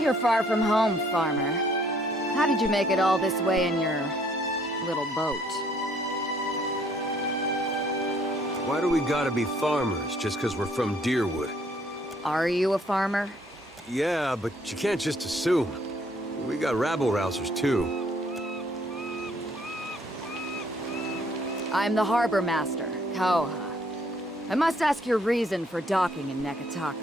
You're far from home, farmer. How did you make it all this way in your little boat? Why do we gotta be farmers just because we're from Deerwood? Are you a farmer? Yeah, but you can't just assume. We got rabble-rousers, too. I'm the harbor master, Kauha. I must ask your reason for docking in Nekataka.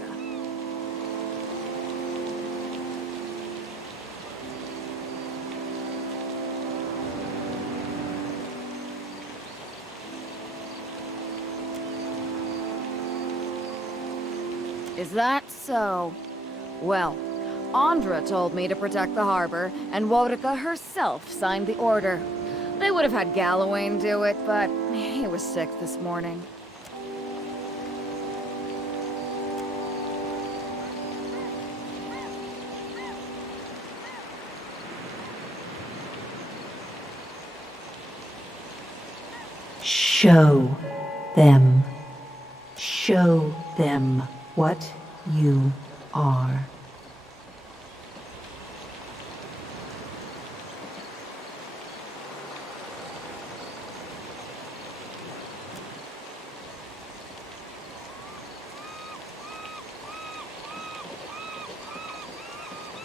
Is that so? Well, Andra told me to protect the harbor, and Wodika herself signed the order. They would have had Gallowayne do it, but he was sick this morning. Show them. Show them what you are.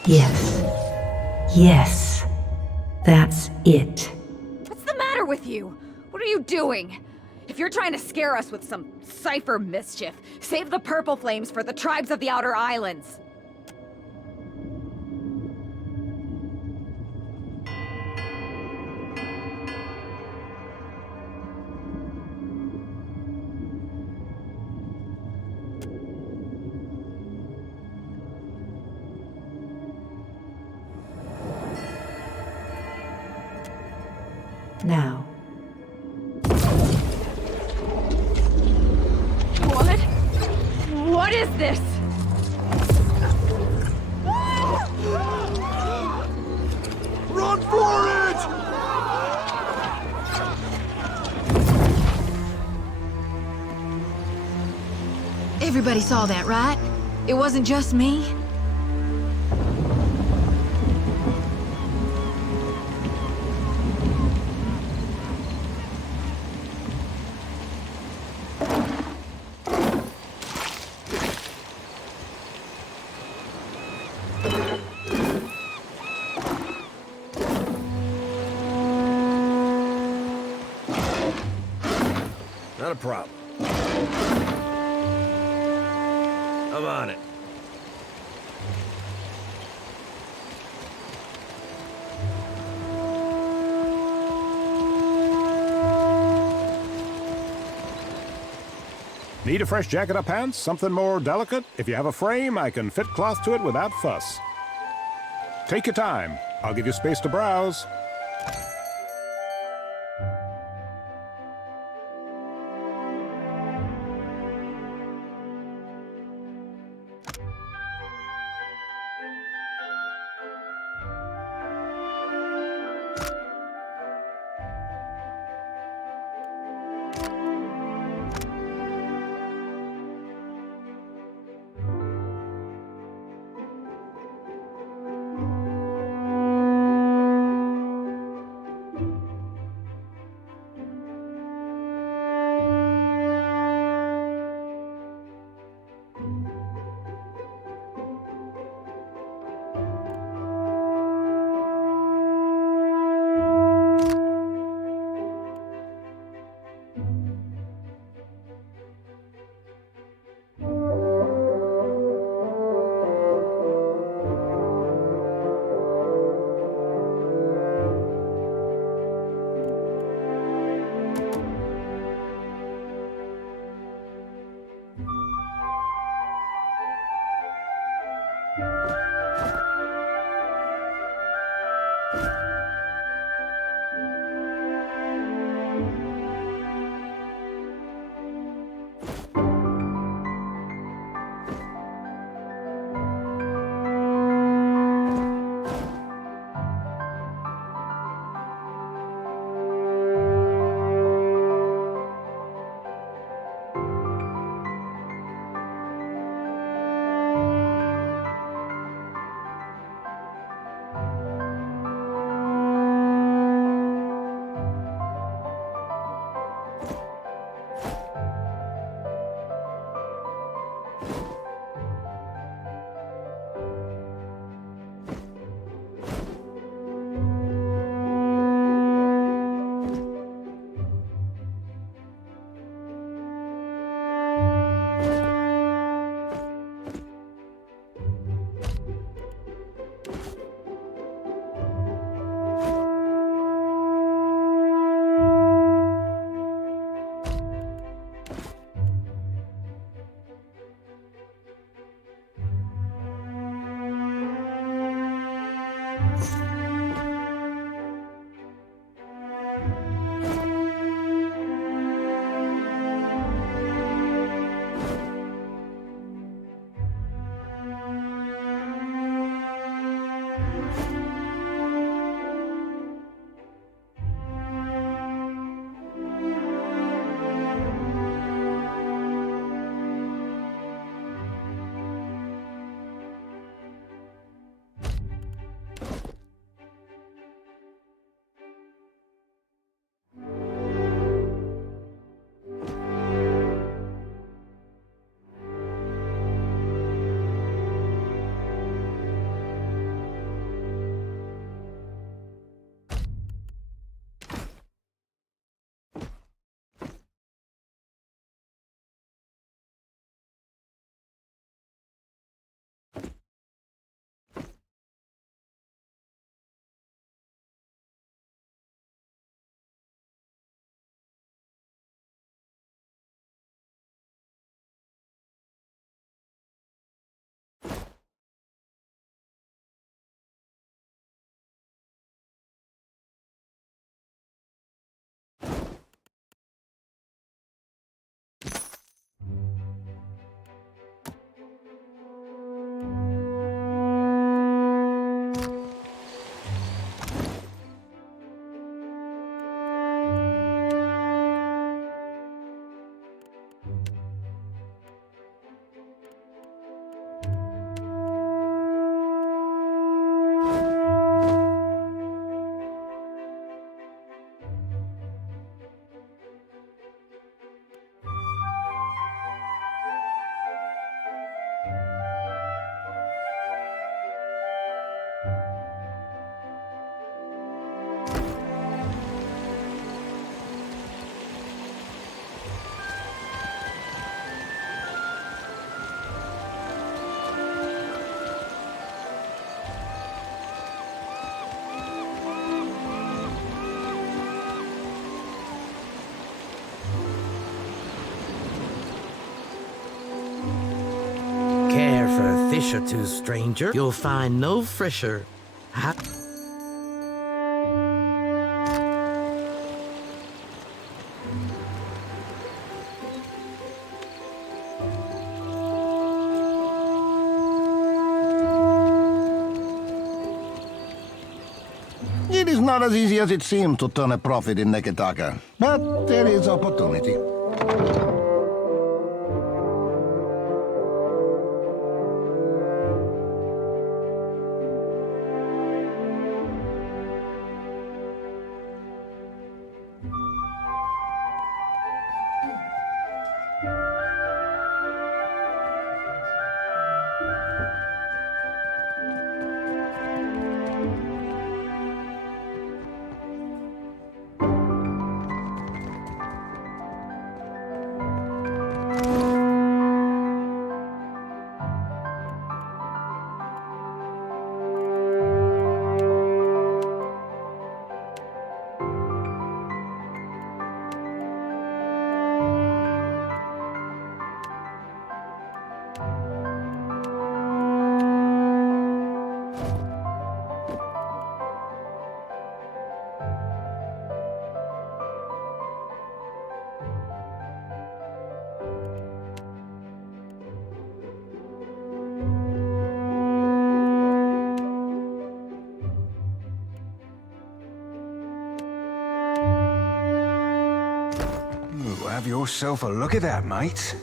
Yes. Yes. That's it. What's the matter with you? What are you doing? If you're trying to scare us with some cipher mischief, save the purple flames for the tribes of the Outer Islands. Now. What is this? Run for it! Everybody saw that, right? It wasn't just me? Not a problem. I'm on it. Need a fresh jacket or pants? Something more delicate? If you have a frame, I can fit cloth to it without fuss. Take your time. I'll give you space to browse. care for a fish or two, stranger, you'll find no fresher. It is not as easy as it seems to turn a profit in Neketaka, but there is opportunity. Have yourself a look at that, mate.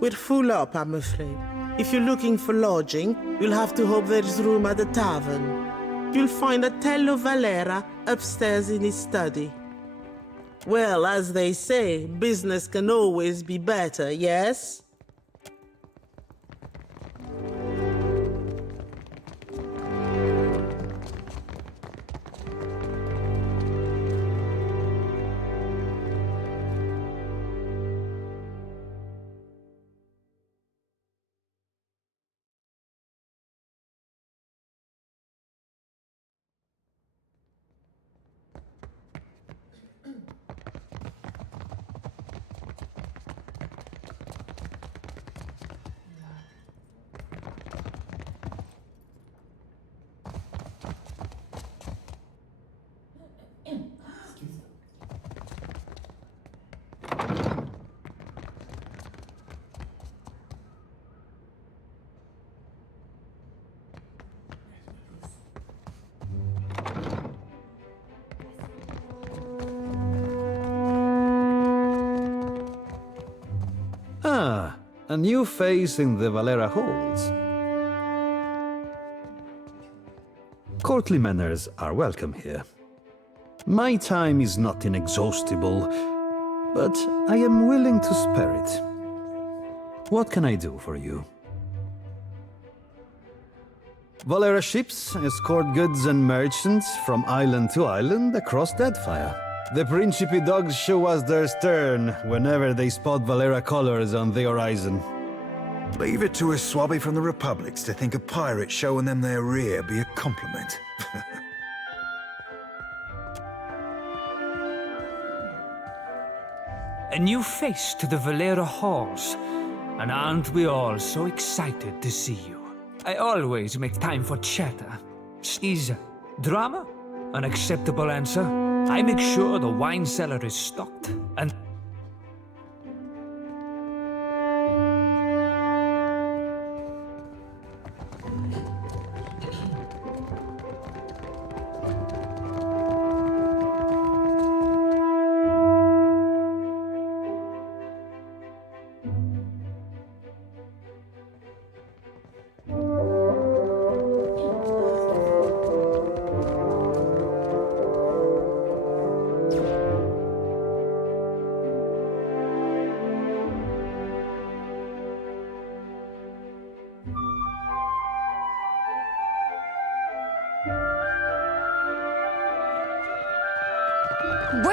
We're full up, I'm afraid. If you're looking for lodging, you'll have to hope there's room at the tavern. You'll find Atello Valera upstairs in his study. Well, as they say, business can always be better, yes? Ah, a new face in the Valera halls. Courtly manners are welcome here. My time is not inexhaustible, but I am willing to spare it. What can I do for you? Valera ships escort goods and merchants from island to island across Deadfire. The Principe dogs show us their stern whenever they spot Valera colors on the horizon. Leave it to a swabby from the Republics to think a pirate showing them their rear be a compliment. A new face to the Valera halls. And aren't we all so excited to see you? I always make time for chatter. Is drama an acceptable answer? I make sure the wine cellar is stocked and...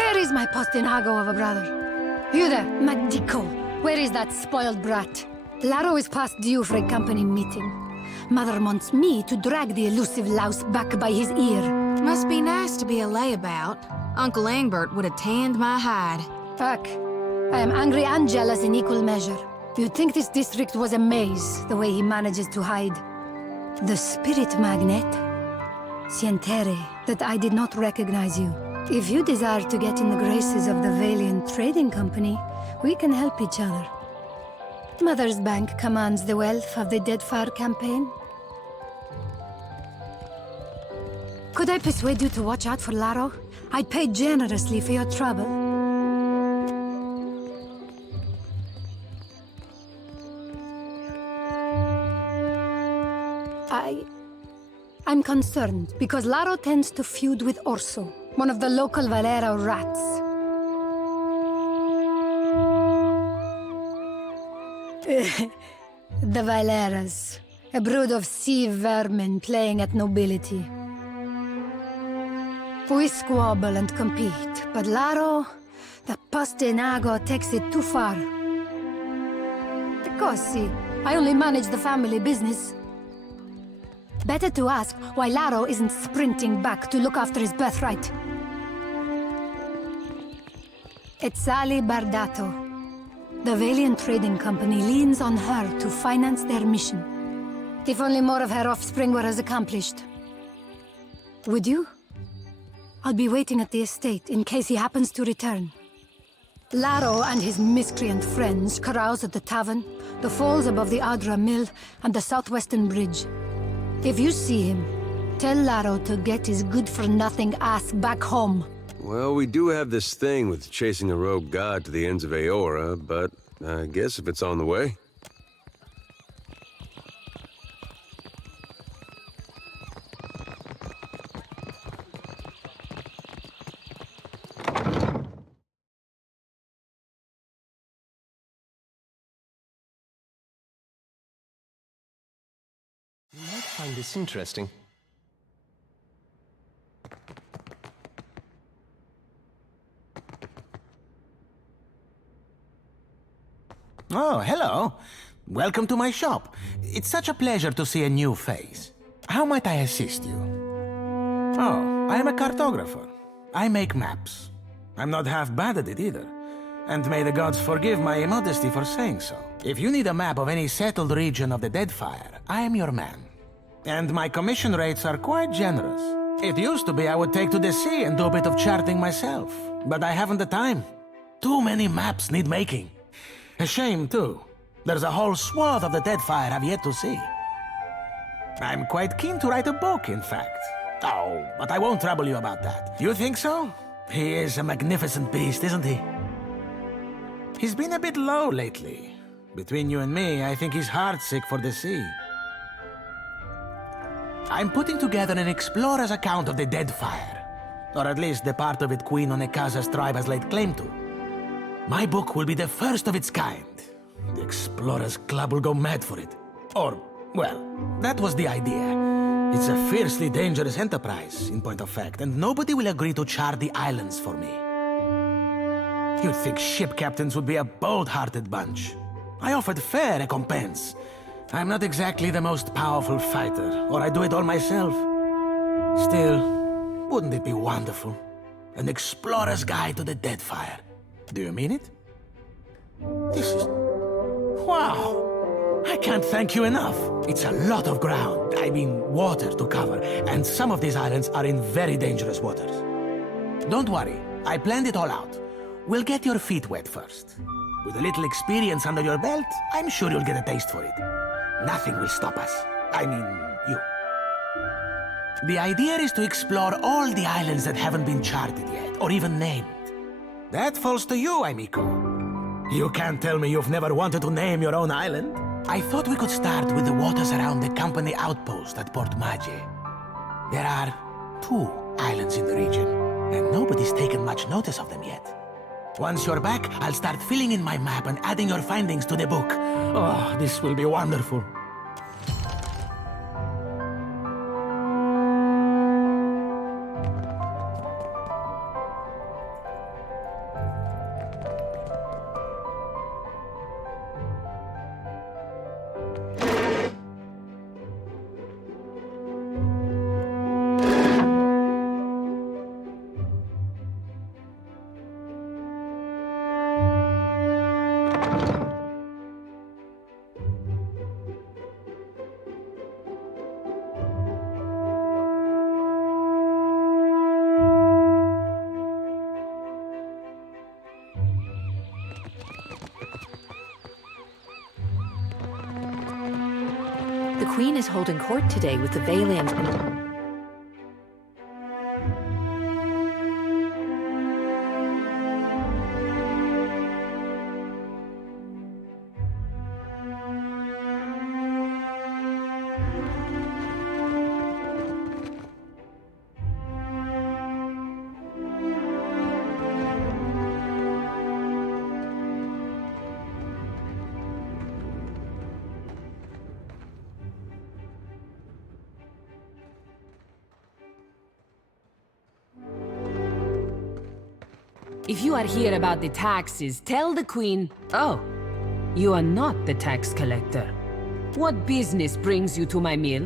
Where is my postinago of a brother? You there, Magdico. Where is that spoiled brat? Laro is past due for a company meeting. Mother wants me to drag the elusive louse back by his ear. Must be nice to be a layabout. Uncle Angbert would have tanned my hide. Fuck. I am angry and jealous in equal measure. You'd think this district was a maze, the way he manages to hide. The spirit magnet. Sientere, that I did not recognize you. If you desire to get in the graces of the Valiant Trading Company, we can help each other. Mother's bank commands the wealth of the Deadfire campaign. Could I persuade you to watch out for Laro? I'd pay generously for your trouble. I'm concerned because Laro tends to feud with Orso, one of the local Valera rats. The Valeras, a brood of sea vermin playing at nobility. We squabble and compete, but Laro, the postinago, takes it too far. Because, see, I only manage the family business. Better to ask why Laro isn't sprinting back to look after his birthright. It's Sally Bardato. The Valiant Trading Company leans on her to finance their mission. If only more of her offspring were as accomplished. Would you? I'll be waiting at the estate in case he happens to return. Laro and his miscreant friends carouse at the tavern, the falls above the Adra Mill, and the southwestern bridge. If you see him, tell Laro to get his good-for-nothing ass back home. Well, we do have this thing with chasing a rogue god to the ends of Aora, but I guess if it's on the way. You might find this interesting. Oh, hello. Welcome to my shop. It's such a pleasure to see a new face. How might I assist you? Oh, I am a cartographer. I make maps. I'm not half bad at it either. And may the gods forgive my immodesty for saying so. If you need a map of any settled region of the Deadfire, I am your man. And my commission rates are quite generous. It used to be I would take to the sea and do a bit of charting myself. But I haven't the time. Too many maps need making. A shame, too. There's a whole swath of the Deadfire I've yet to see. I'm quite keen to write a book, in fact. Oh, but I won't trouble you about that. You think so? He is a magnificent beast, isn't he? He's been a bit low lately. Between you and me, I think he's heartsick for the sea. I'm putting together an explorer's account of the Deadfire. Or at least the part of it Queen Onekaza's tribe has laid claim to. My book will be the first of its kind. The Explorers Club will go mad for it. Or, well, that was the idea. It's a fiercely dangerous enterprise, in point of fact, and nobody will agree to chart the islands for me. You'd think ship captains would be a bold-hearted bunch. I offered fair recompense. I'm not exactly the most powerful fighter, or I do it all myself. Still, wouldn't it be wonderful? An explorer's guide to the Deadfire. Do you mean it? This is... wow! I can't thank you enough. It's a lot of ground, I mean water to cover, and some of these islands are in very dangerous waters. Don't worry, I planned it all out. We'll get your feet wet first. With a little experience under your belt, I'm sure you'll get a taste for it. Nothing will stop us. I mean, you. The idea is to explore all the islands that haven't been charted yet, or even named. That falls to you, amico. You can't tell me you've never wanted to name your own island. I thought we could start with the waters around the company outpost at Port Magi. There are 2 islands in the region, and nobody's taken much notice of them yet. Once you're back, I'll start filling in my map and adding your findings to the book. Oh, this will be wonderful. Queen is holding court today with the Valiant and... If you are here about the taxes, tell the Queen... Oh, you are not the tax collector. What business brings you to my mill?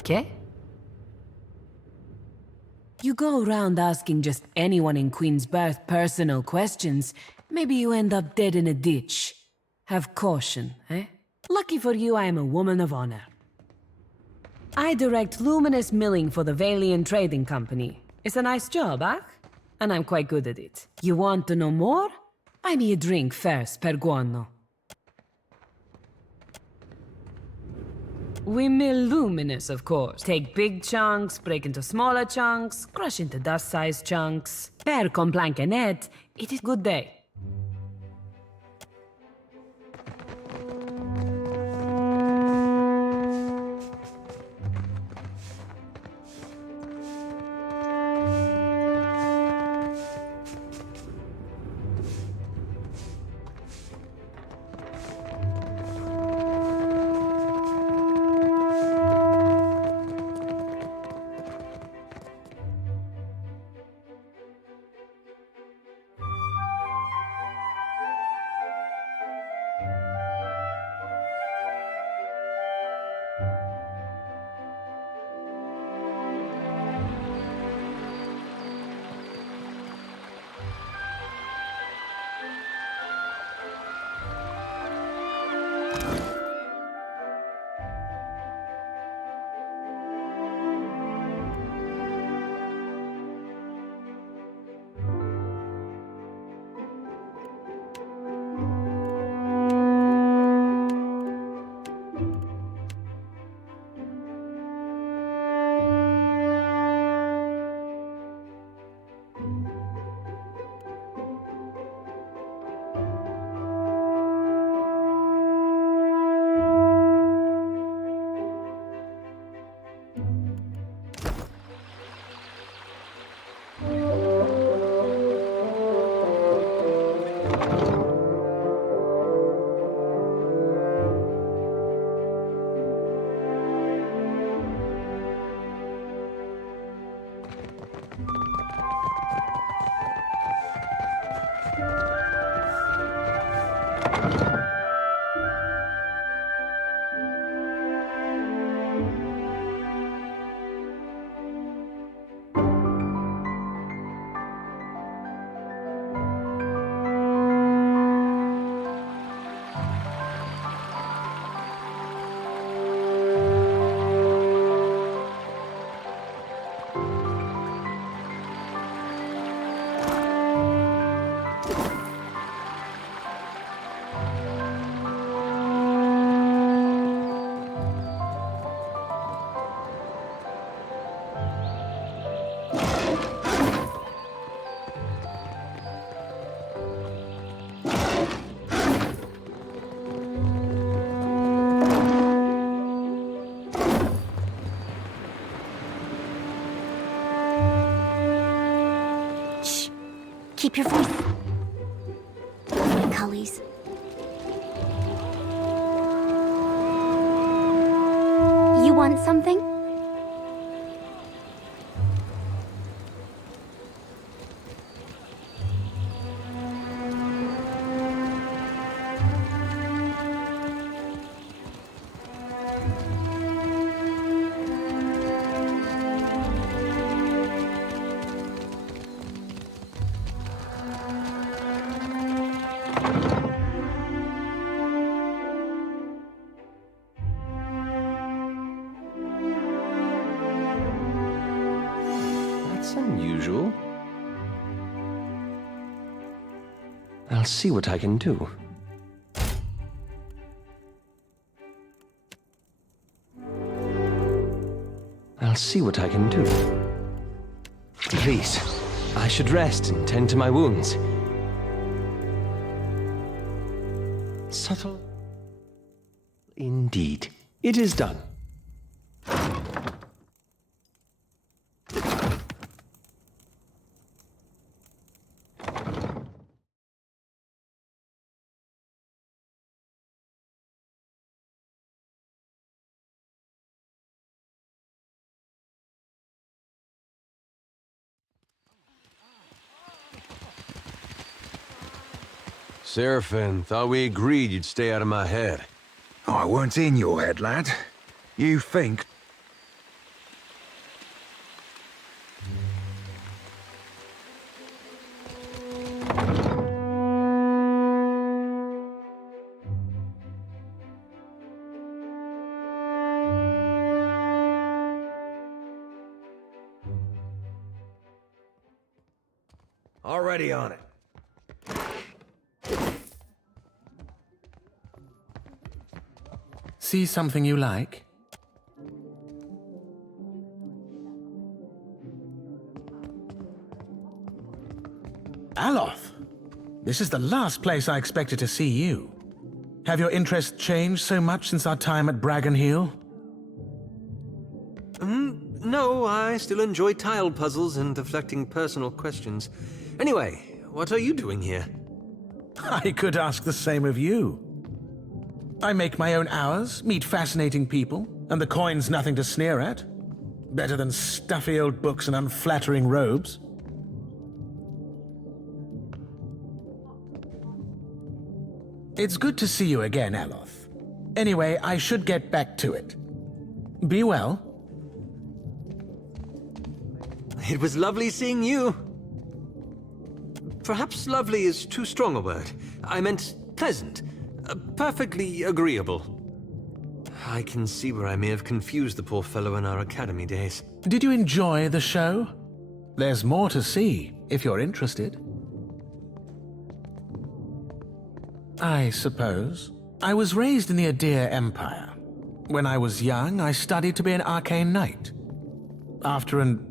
Okay? You go around asking just anyone in Queensbirth personal questions, maybe you end up dead in a ditch. Have caution, eh? Lucky for you, I am a woman of honor. I direct luminous milling for the Valiant Trading Company. It's a nice job, huh? And I'm quite good at it. You want to know more? Buy me a drink first, per guano. We mill luminous, of course. Take big chunks, break into smaller chunks, crush into dust-sized chunks. Per complankenet, it is good day. Keep your voice. Cullies. You want something? Unusual. I'll see what I can do. I'll see what I can do. Please, I should rest and tend to my wounds. Subtle. Indeed. It is done. Seraphim, thought we agreed you'd stay out of my head. Oh, I weren't in your head, lad. You think... Already on it. See something you like? Aloth! This is the last place I expected to see you. Have your interests changed so much since our time at Bragon Hill? No, I still enjoy tile puzzles and deflecting personal questions. Anyway, what are you doing here? I could ask the same of you. I make my own hours, meet fascinating people, and the coin's nothing to sneer at. Better than stuffy old books and unflattering robes. It's good to see you again, Aloth. Anyway, I should get back to it. Be well. It was lovely seeing you. Perhaps lovely is too strong a word. I meant pleasant. Perfectly agreeable. I can see where I may have confused the poor fellow in our academy days. Did you enjoy the show? There's more to see, if you're interested. I suppose. I was raised in the Adir Empire. When I was young, I studied to be an arcane knight. After an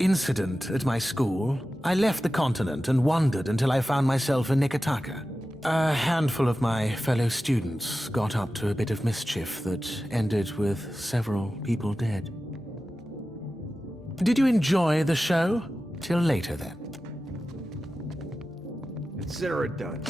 incident at my school, I left the continent and wandered until I found myself in Nikitaka. A handful of my fellow students got up to a bit of mischief that ended with several people dead. Did you enjoy the show? Till later, then. Consider it done.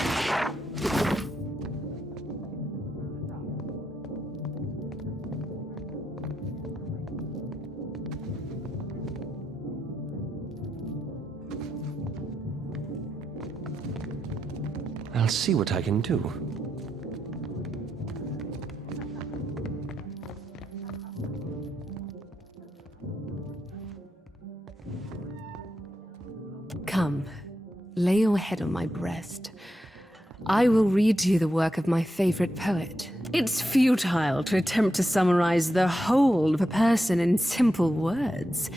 I'll see what I can do. Come, lay your head on my breast. I will read to you the work of my favorite poet. It's futile to attempt to summarize the whole of a person in simple words.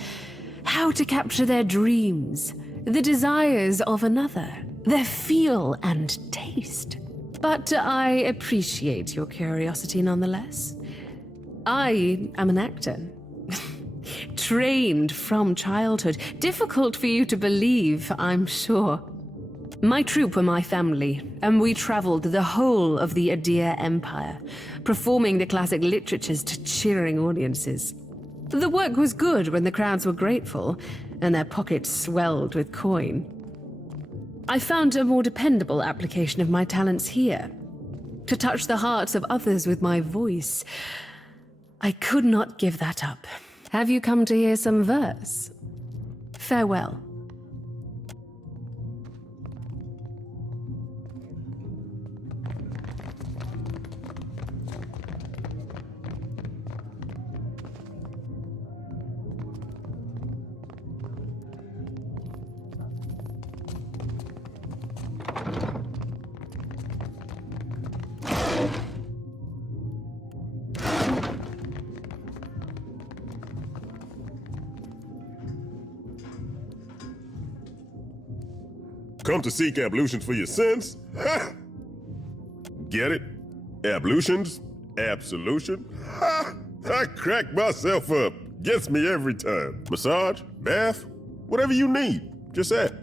How to capture their dreams, the desires of another, their feel and taste. But I appreciate your curiosity nonetheless. I am an actor. Trained from childhood. Difficult for you to believe, I'm sure. My troupe were my family, and we traveled the whole of the Adir Empire, performing the classic literatures to cheering audiences. The work was good when the crowds were grateful, and their pockets swelled with coin. I found a more dependable application of my talents here, to touch the hearts of others with my voice. I could not give that up. Have you come to hear some verse? Farewell. Come to seek ablutions for your sins? Ha! Get it? Ablutions? Absolution? Ha! I cracked myself up. Gets me every time. Massage, bath, whatever you need. Just ask.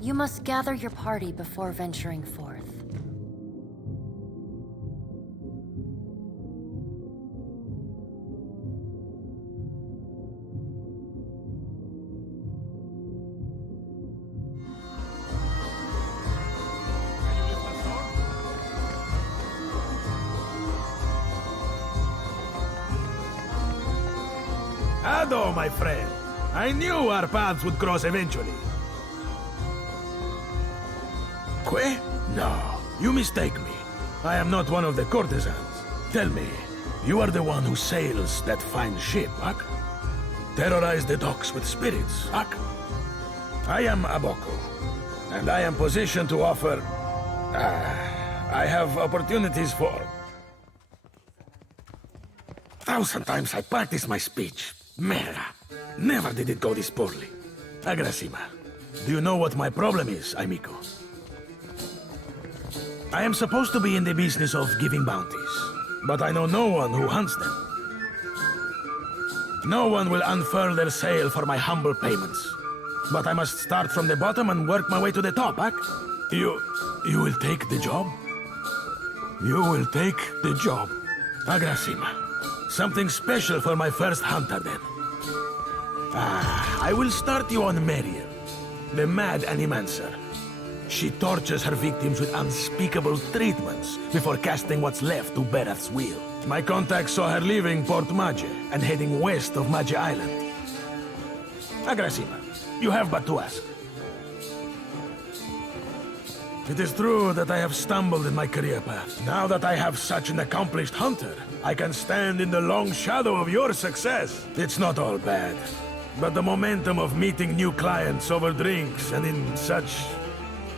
You must gather your party before venturing forth. Ado, my friend. I knew our paths would cross eventually. Que? No, you mistake me. I am not one of the courtesans. Tell me, you are the one who sails that fine ship, Ak? Terrorize the docks with spirits, Ak? I am Aboko, and I am positioned to offer... I have opportunities for... Thousand times I practiced my speech. Merda. Never did it go this poorly. Agrasima, do you know what my problem is, amico? I am supposed to be in the business of giving bounties, but I know no one who hunts them. No one will unfurl their sail for my humble payments. But I must start from the bottom and work my way to the top, Ak? You will take the job? You will take the job. Agrasima. Something special for my first hunter, then. I will start you on Mariel, the mad animancer. She tortures her victims with unspeakable treatments before casting what's left to Berath's will. My contact saw her leaving Port Mage and heading west of Mage Island. Agrasima, you have but to ask. It is true that I have stumbled in my career path. Now that I have such an accomplished hunter, I can stand in the long shadow of your success. It's not all bad, but the momentum of meeting new clients over drinks and in such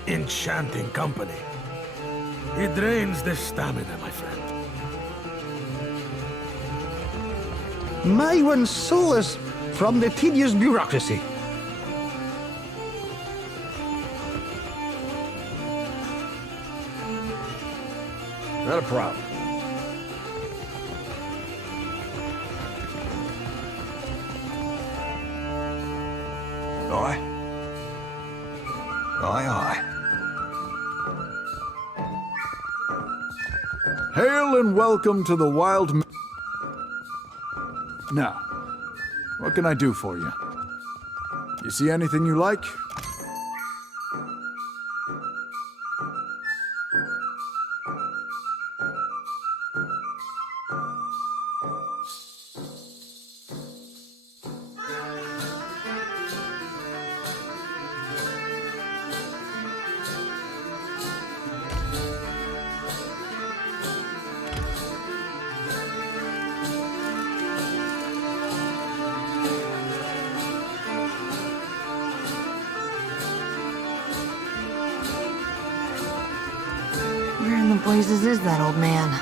enchanting company, it drains the stamina, my friend. My one solace from the tedious bureaucracy. Not a problem. Aye. Aye, aye. Hail and welcome to the Wild... Now, what can I do for you? You see anything you like? Where in the blazes is that old man?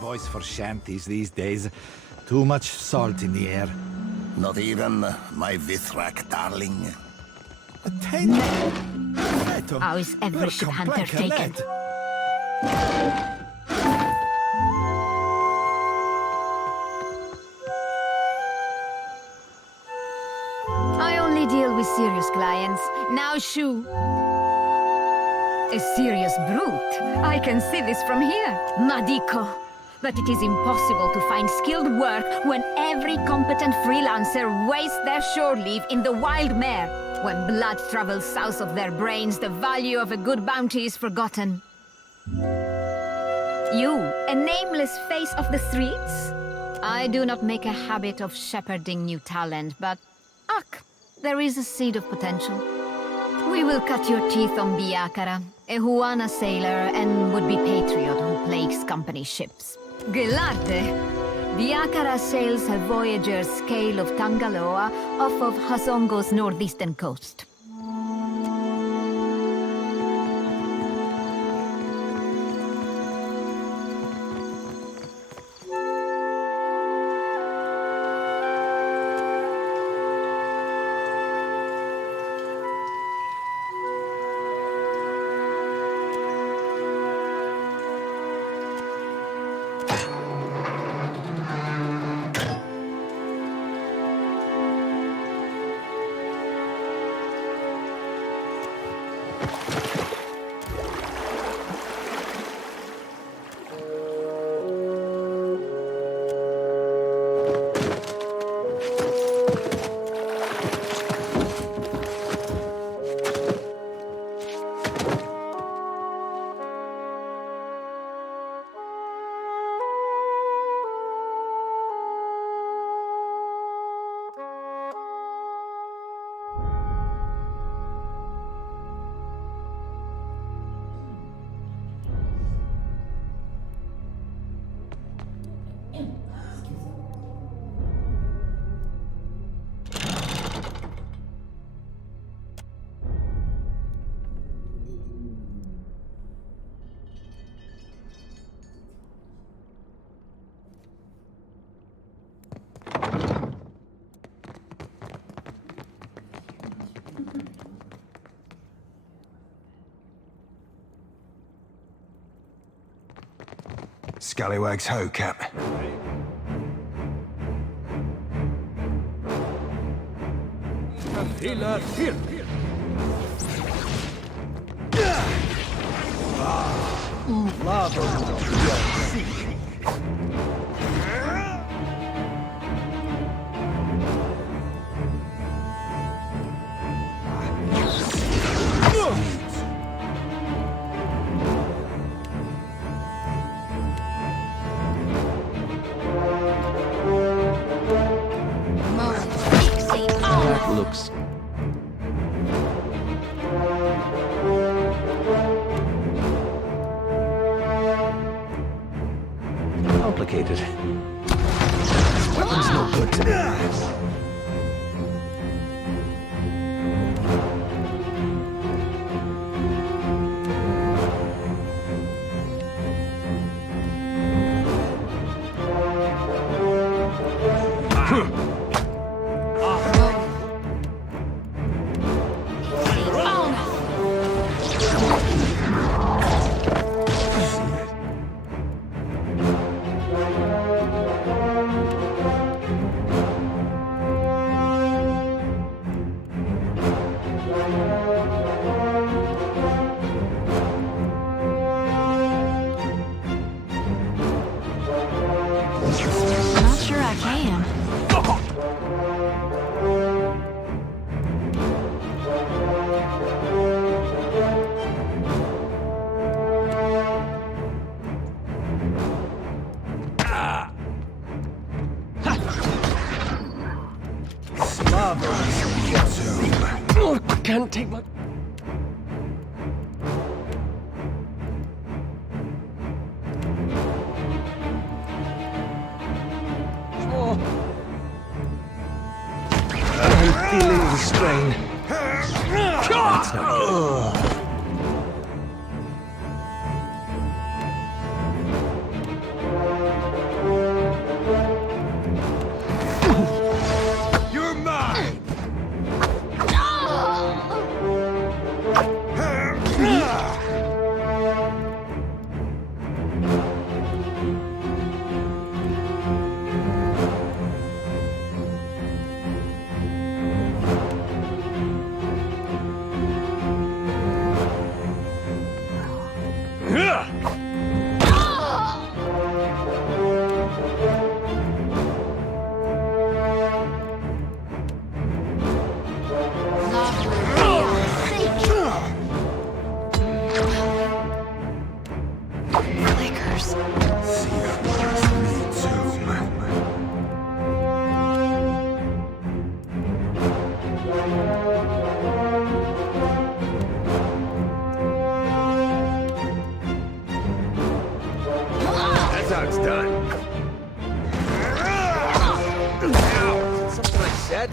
Voice for shanties these days. Too much salt in the air. Not even my Vithrak darling. How is every ship hunter taken? I only deal with serious clients. Now, Shu. A serious brute. I can see this from here. Madiko. that it is impossible to find skilled work when every competent freelancer wastes their shore leave in the wild mare. When blood travels south of their brains, the value of a good bounty is forgotten. You, a nameless face of the streets? I do not make a habit of shepherding new talent, but... Ach, there is a seed of potential. We will cut your teeth on Biakara, a Huana sailor and would-be patriot who plagues company ships. Gelarte! Biakara sails her voyager's scale of Tangaloa off of Hasongo's northeastern coast. Scallywags ho, Cap. Healer here. That looks complicated. Weapon's no good today. Not sure I can. Can't take my... I'm feeling the strain. That's not good. You're mine! That's how it's done. Ow! Something I said?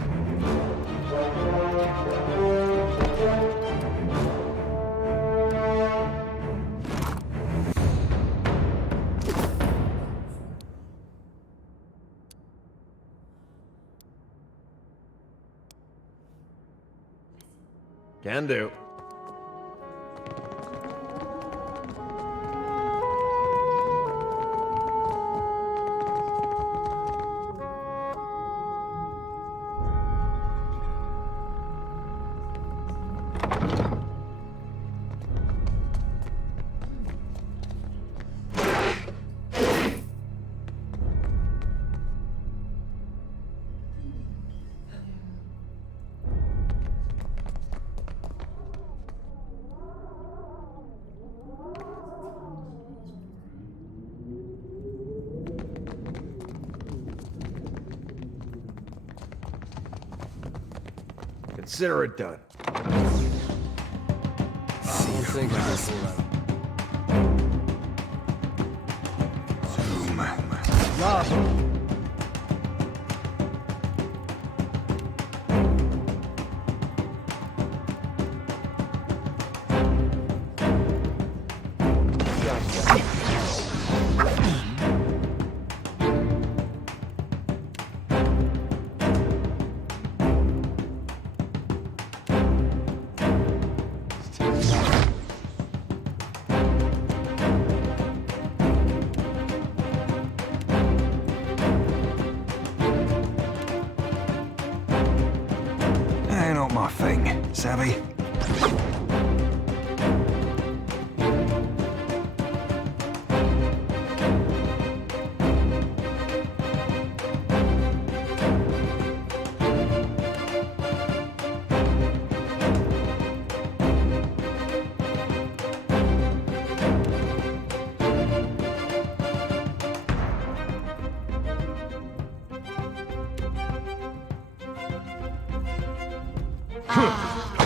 Can do. Consider it done. I don't think I can pull that. Not my thing, savvy?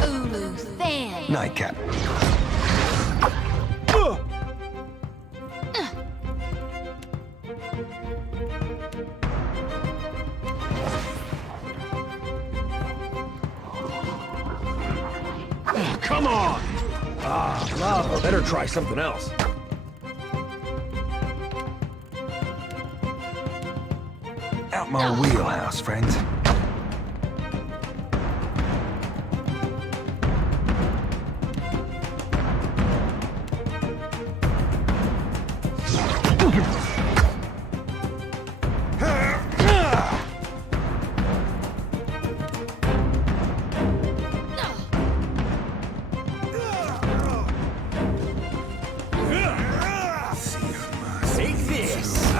Ulu thin. Nightcap. Come on! Lava. Better try something else. Out my wheelhouse, friends. Take this!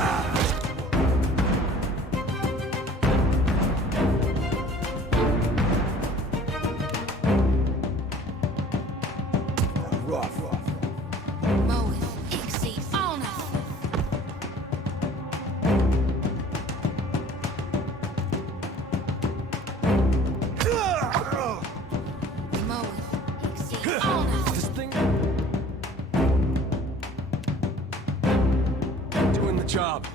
Doing the job.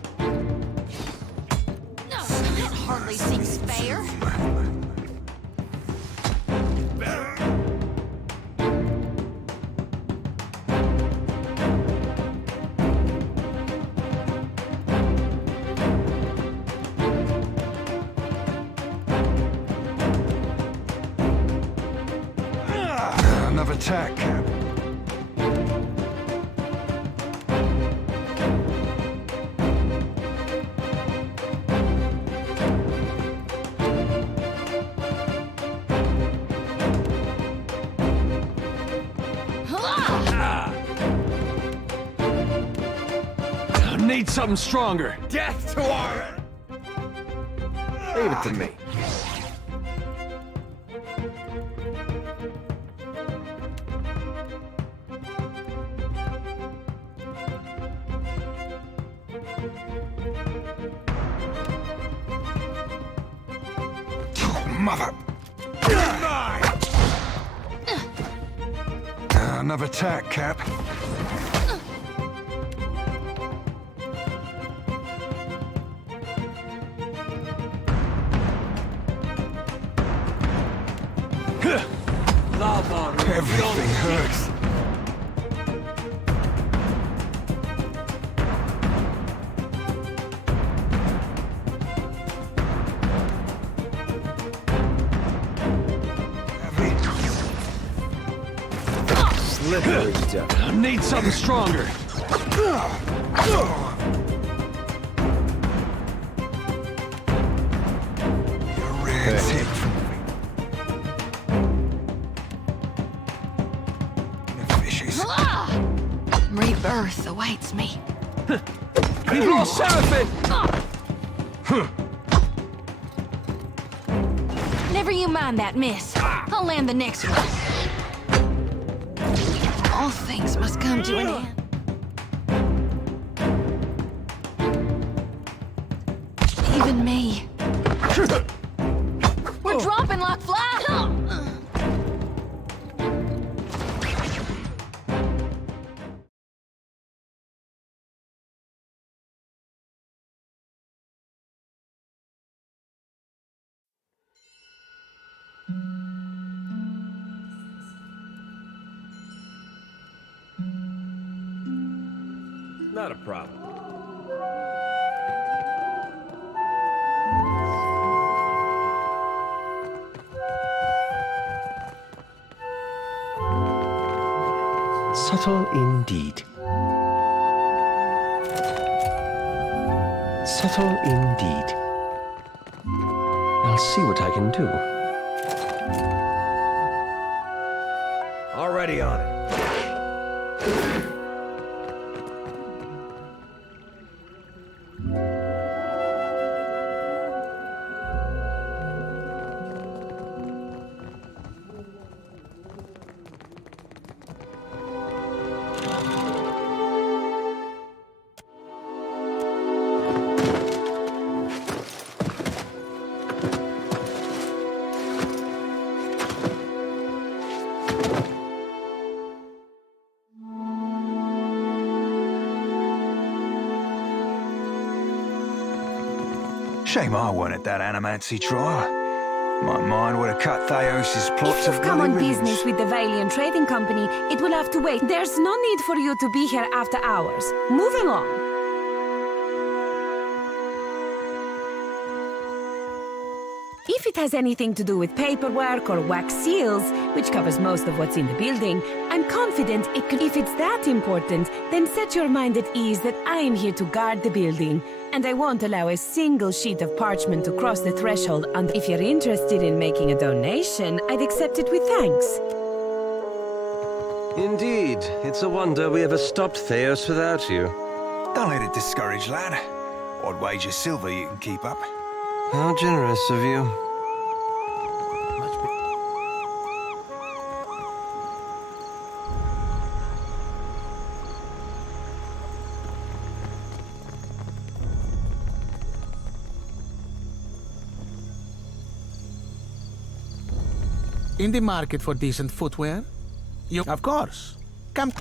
That hardly seems fair. Another tack, Cap. Need something stronger. Death to our... Leave it to me. Mother. Another tack, Cap. Everything hurts. Slippery stuff. Need something stronger. Rebirth awaits me. We've lost Seraphim! Never you mind that, miss. I'll land the next one. All things must come to an end. Even me. We're dropping like flies! Not a problem. Subtle indeed. Subtle indeed. I'll see what I can do. Already on it. Shame I weren't at that animancy trial. My mind would have cut Theos' plot If to you've come bloody on ribbons. business with the Valiant Trading Company, it will have to wait. There's no need for you to be here after hours. Move along. If it has anything to do with paperwork or wax seals, which covers most of what's in the building, I'm confident it could. If it's that important, then set your mind at ease that I am here to guard the building, and I won't allow a single sheet of parchment to cross the threshold. And if you're interested in making a donation, I'd accept it with thanks. Indeed, it's a wonder we ever stopped Theos without you. Don't let it discourage, lad. I'd wager silver you can keep up. How generous of you. In the market for decent footwear? You... Of course. Come...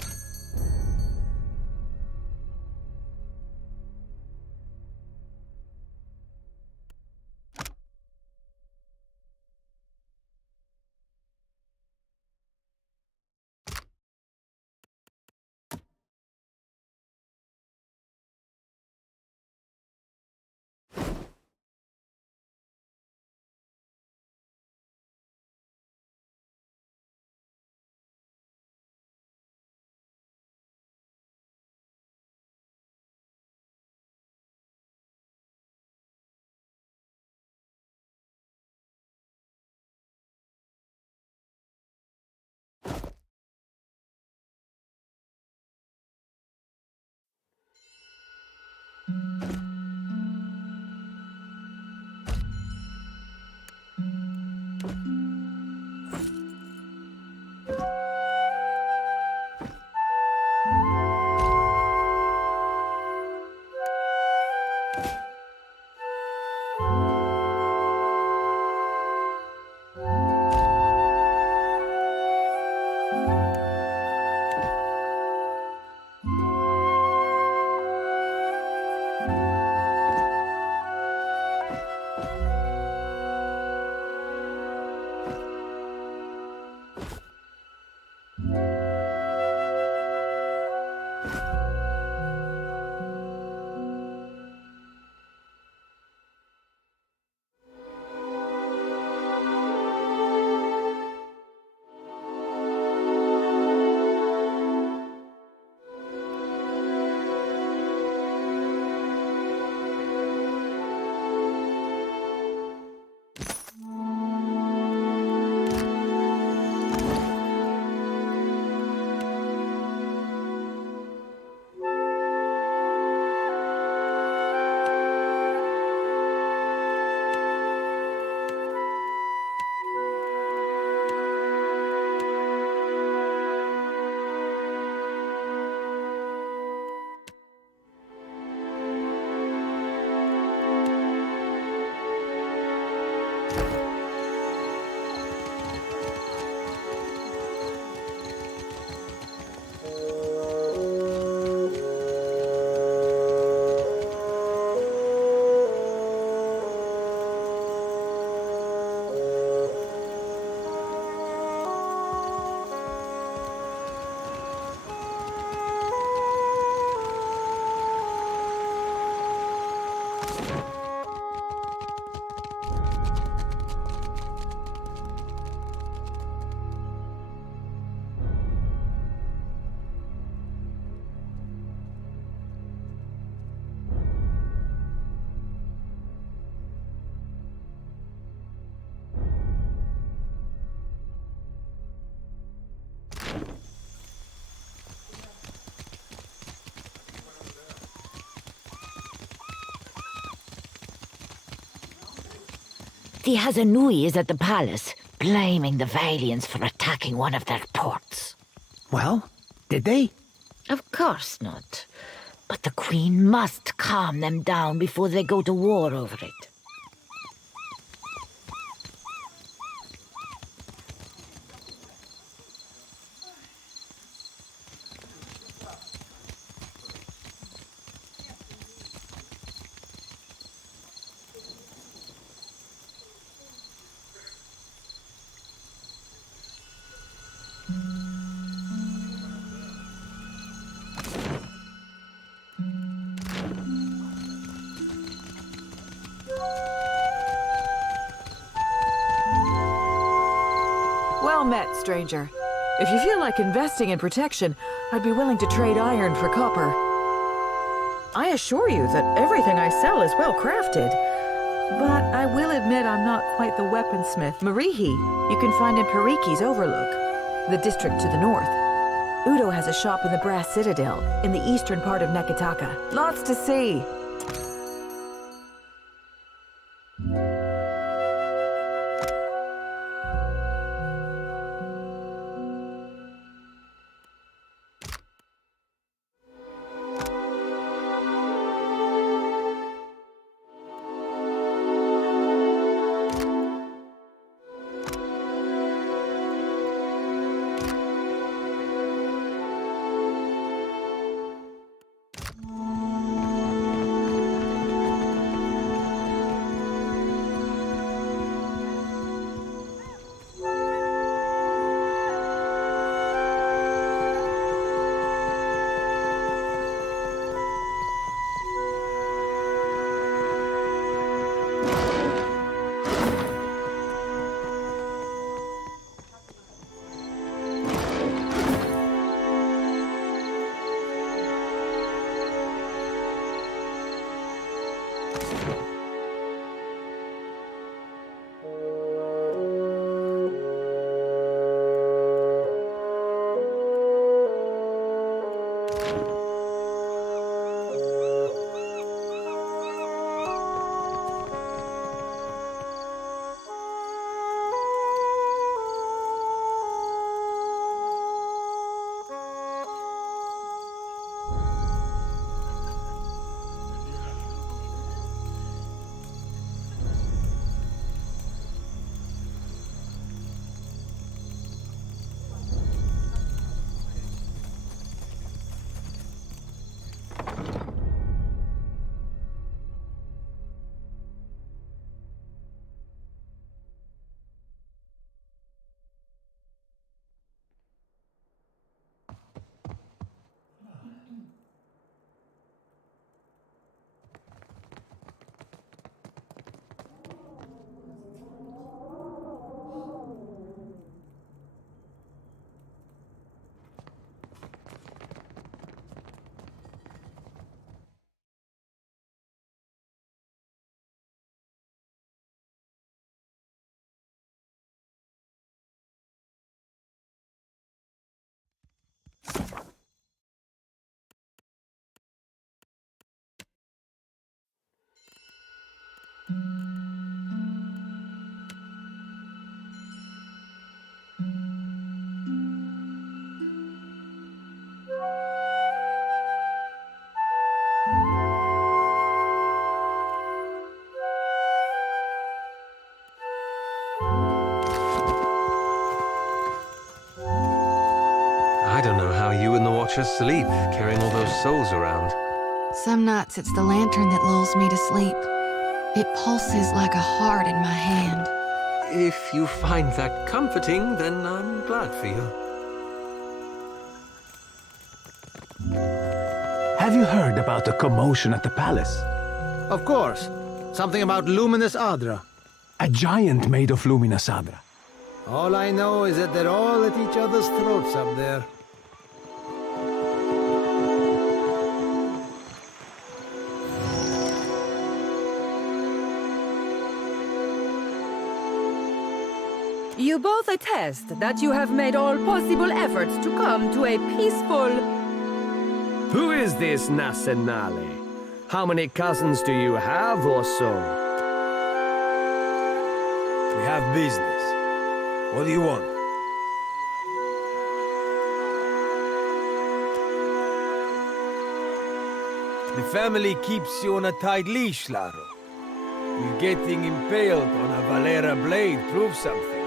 The Hazanui is at the palace, blaming the Valians for attacking one of their ports. Well, did they? Of course not. But the Queen must calm them down before they go to war over it. Well met, stranger. If you feel like investing in protection, I'd be willing to trade iron for copper. I assure you that everything I sell is well crafted. But I will admit I'm not quite the weaponsmith Marihi you can find in Pariki's Overlook, the district to the north. Udo has a shop in the Brass Citadel, in the eastern part of Neketaka. Lots to see. I don't know how you and the Watchers sleep, carrying all those souls around. Some nights it's the lantern that lulls me to sleep. It pulses like a heart in my hand. If you find that comforting, then I'm glad for you. Have you heard about the commotion at the palace? Of course. Something about luminous Adra. A giant made of luminous Adra. All I know is that they're all at each other's throats up there. You both attest that you have made all possible efforts to come to a peaceful... Who is this Nasenale? How many cousins do you have or so? We have business. What do you want? The family keeps you on a tight leash, Laro. Will getting impaled on a Valera blade prove something?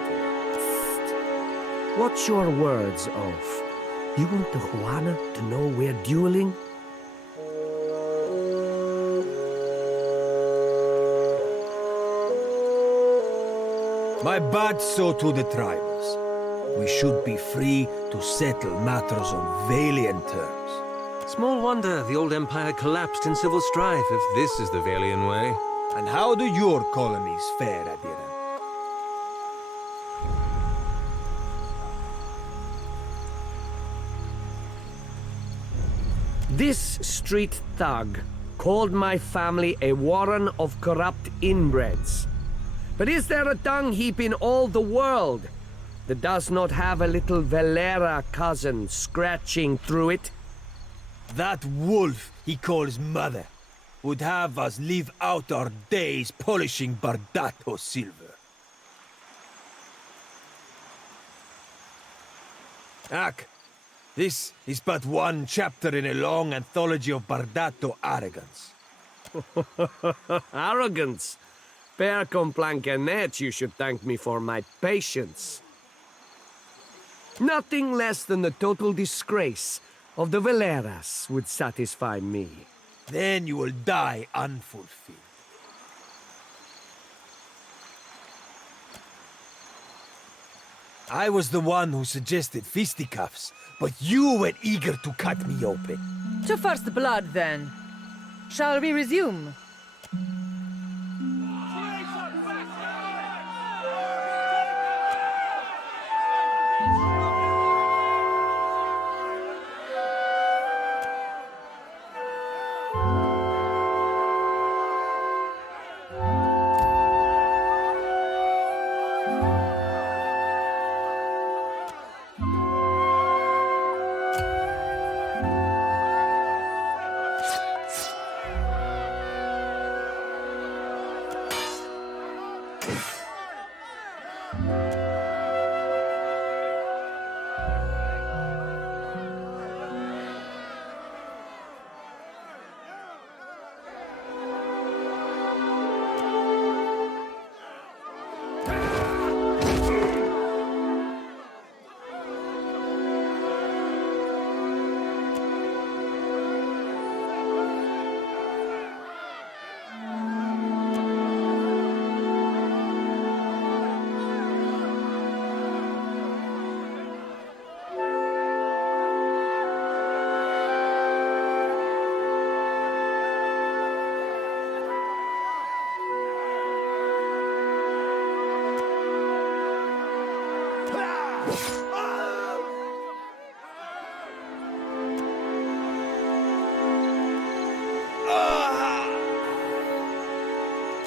What's your words, Oaf? You want the Juana to know we're dueling? My bad so to the tribals. We should be free to settle matters on Valian terms. Small wonder the old empire collapsed in civil strife if this is the Valian way. And how do your colonies fare, Adira? This street thug called my family a warren of corrupt inbreds. But is there a dung heap in all the world that does not have a little Valera cousin scratching through it? That wolf he calls mother would have us live out our days polishing Bardato silver. Ak, this is but one chapter in a long anthology of Bardato arrogance. Arrogance? Per complancanet, you should thank me for my patience. Nothing less than the total disgrace of the Valeras would satisfy me. Then you will die unfulfilled. I was the one who suggested fisticuffs, but you were eager to cut me open. To first blood, then. Shall we resume?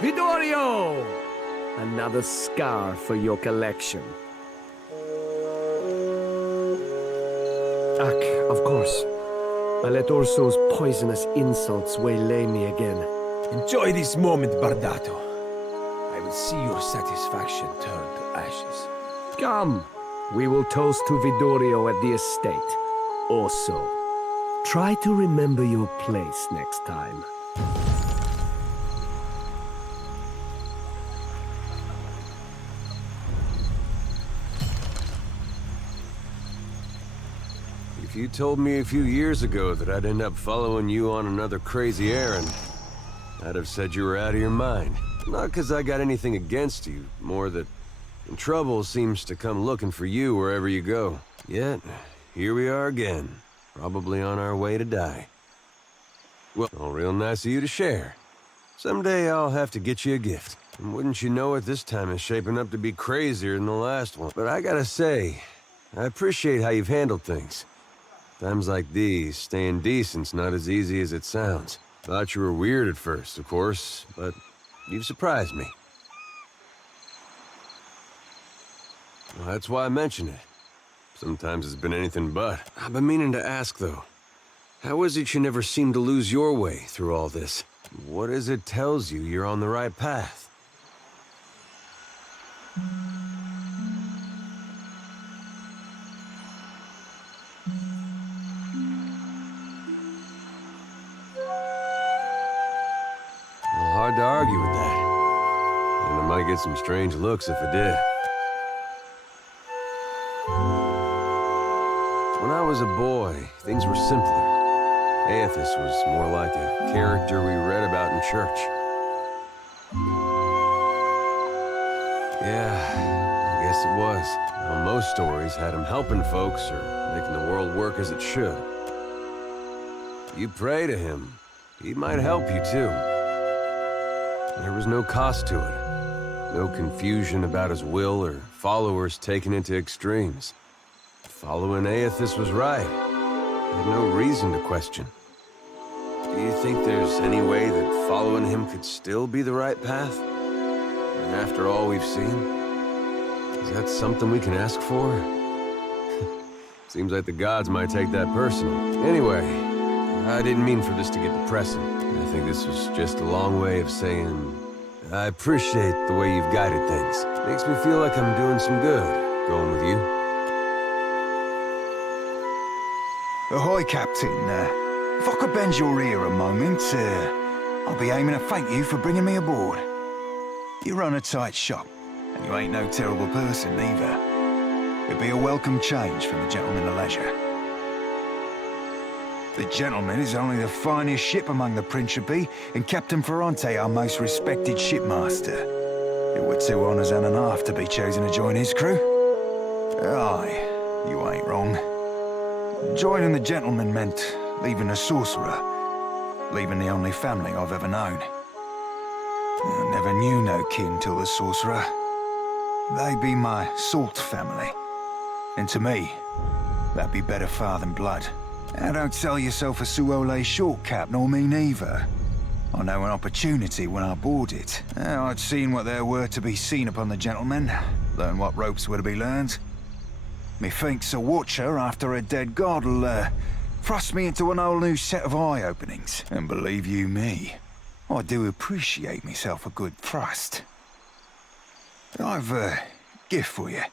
Vidorio! Another scar for your collection. Ak, of course. I let Urso's poisonous insults waylay me again. Enjoy this moment, Bardato. I will see your satisfaction turn to ashes. Come, we will toast to Vidorio at the estate. Also, try to remember your place next time. If you told me a few years ago that I'd end up following you on another crazy errand, I'd have said you were out of your mind. Not because I got anything against you, more that trouble seems to come looking for you wherever you go. Yet, here we are again, probably on our way to die. Well, all real nice of you to share. Someday I'll have to get you a gift. And wouldn't you know it, this time is shaping up to be crazier than the last one. But I gotta say, I appreciate how you've handled things. Times like these, staying decent's not as easy as it sounds. Thought you were weird at first, of course, but you've surprised me. Well, that's why I mention it. Sometimes it's been anything but. I've been meaning to ask, though. How is it you never seem to lose your way through all this? What is it tells you you're on the right path? Well, hard to argue with that. And I might get some strange looks if I did. When I was a boy, things were simpler. Aethys was more like a character we read about in church. Yeah, I guess it was. Well, most stories had him helping folks or making the world work as it should. You pray to him, he might help you too. There was no cost to it. No confusion about his will or followers taken into extremes. Following Aethys was right. I had no reason to question. Do you think there's any way that following him could still be the right path? And after all we've seen? Is that something we can ask for? Seems like the gods might take that personal. Anyway, I didn't mean for this to get depressing. I think this was just a long way of saying I appreciate the way you've guided things. Makes me feel like I'm doing some good going with you. Ahoy, Captain. If I could bend your ear a moment, I'll be aiming to thank you for bringing me aboard. You run a tight shop, and you ain't no terrible person either. It'd be a welcome change from the Gentleman of Leisure. The Gentleman is only the finest ship among the Principi, and Captain Ferrante our most respected shipmaster. It were 2 honors and a half to be chosen to join his crew. Aye, you ain't wrong. Joining the Gentleman meant leaving the Sorcerer, leaving the only family I've ever known. I never knew no kin till the Sorcerer. They be my salt family. And to me, that'd be better far than blood. And don't sell yourself a Suole shortcap, nor me neither. I know an opportunity when I board it. I'd seen what there were to be seen upon the Gentleman, learn what ropes were to be learned. Methinks a watcher after a dead god'll, thrust me into an whole new set of eye-openings. And believe you me, I do appreciate myself a good thrust. I've a gift for you.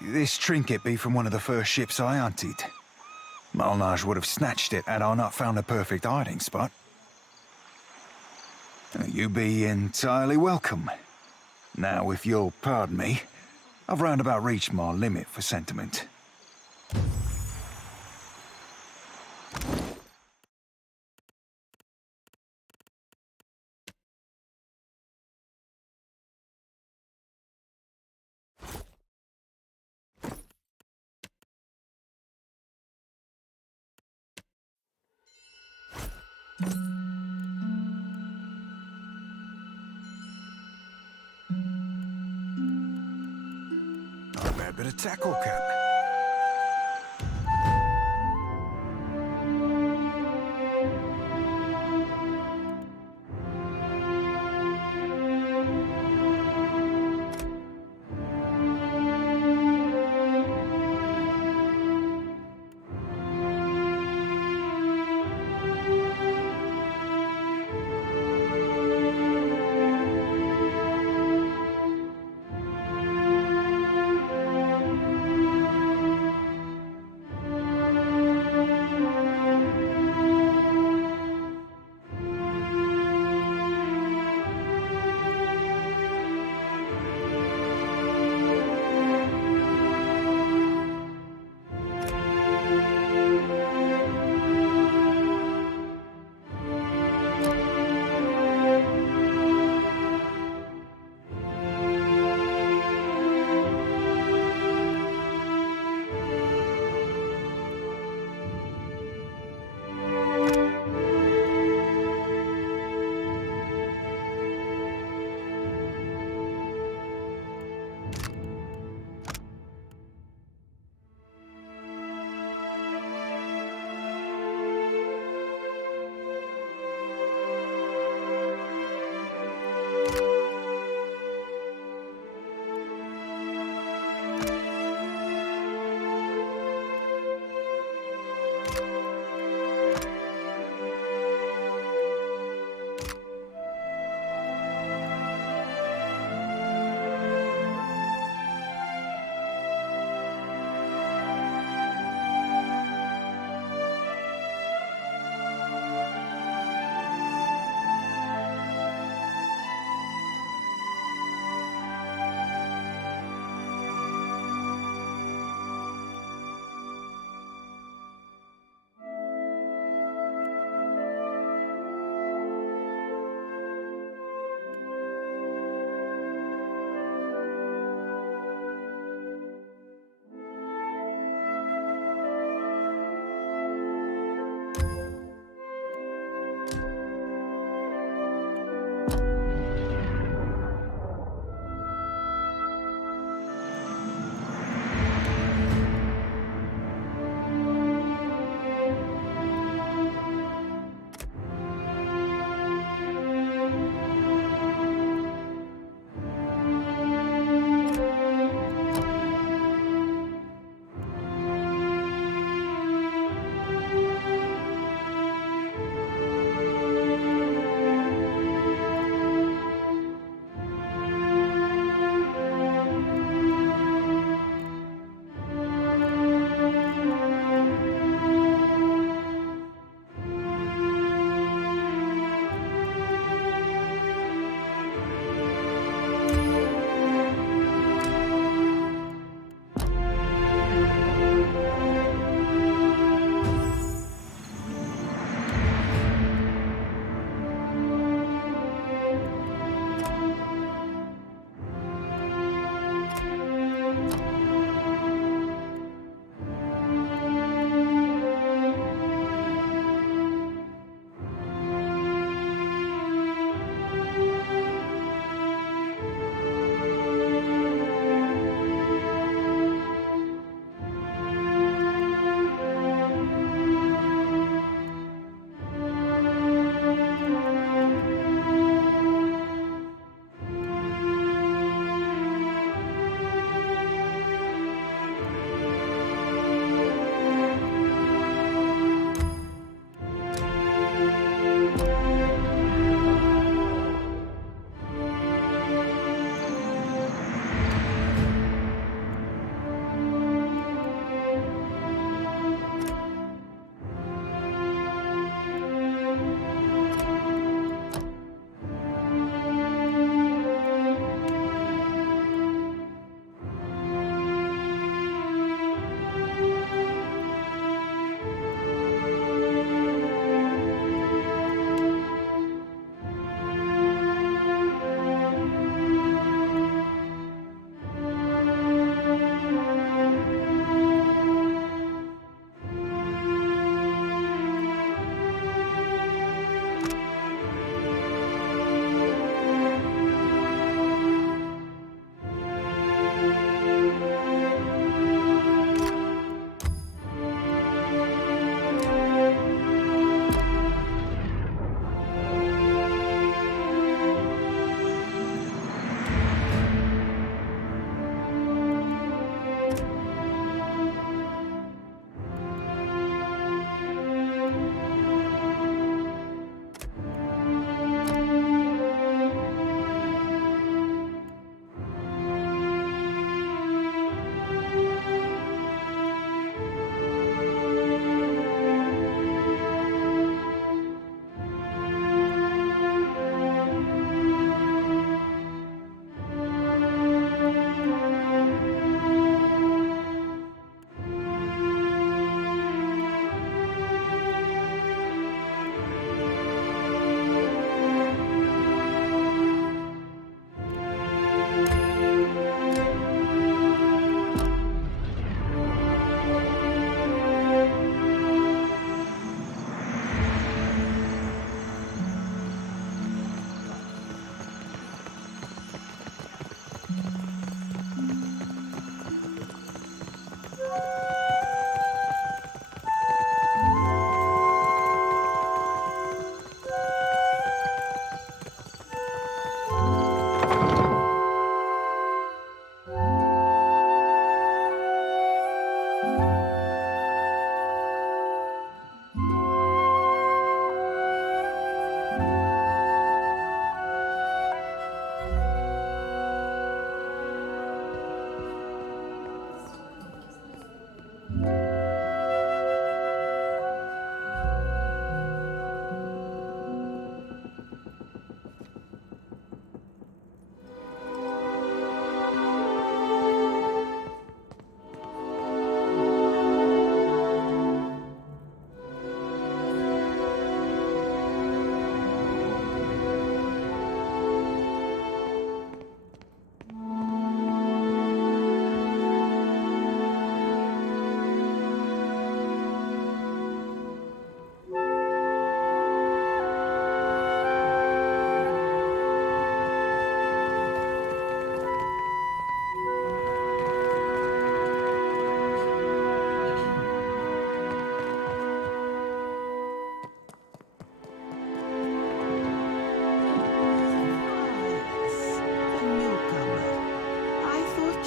This trinket be from one of the first ships I hunted. Malnage would have snatched it had I not found a perfect hiding spot. You be entirely welcome. Now, if you'll pardon me, I've roundabout reached my limit for sentiment. Not a bad bit of tackle, Cap.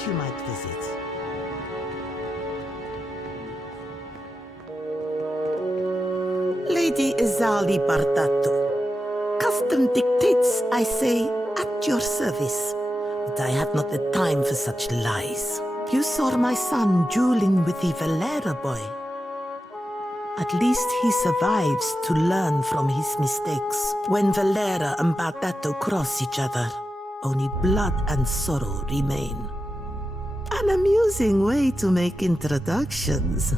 you might visit. Lady Izali Bardato. Custom dictates, I say, at your service. But I have not the time for such lies. You saw my son dueling with the Valera boy. At least he survives to learn from his mistakes. When Valera and Bardato cross each other, only blood and sorrow remain. An amusing way to make introductions.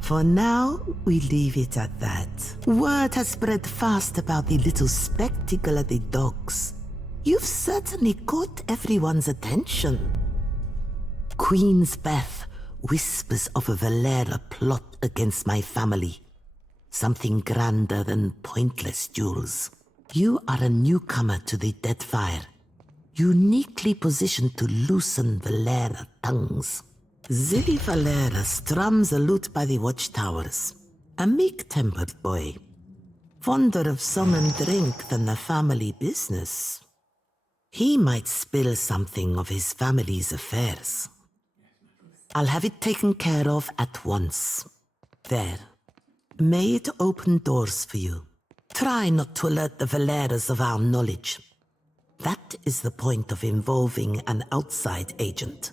For now, we leave it at that. Word has spread fast about the little spectacle at the docks. You've certainly caught everyone's attention. Queen's Beth whispers of a Valera plot against my family. Something grander than pointless duels. You are a newcomer to the Deadfire, uniquely positioned to loosen Valera tongues. Zilly Valera strums a lute by the watchtowers. A meek-tempered boy. Fonder of song and drink than the family business. He might spill something of his family's affairs. I'll have it taken care of at once. There. May it open doors for you. Try not to alert the Valeras of our knowledge. That is the point of involving an outside agent.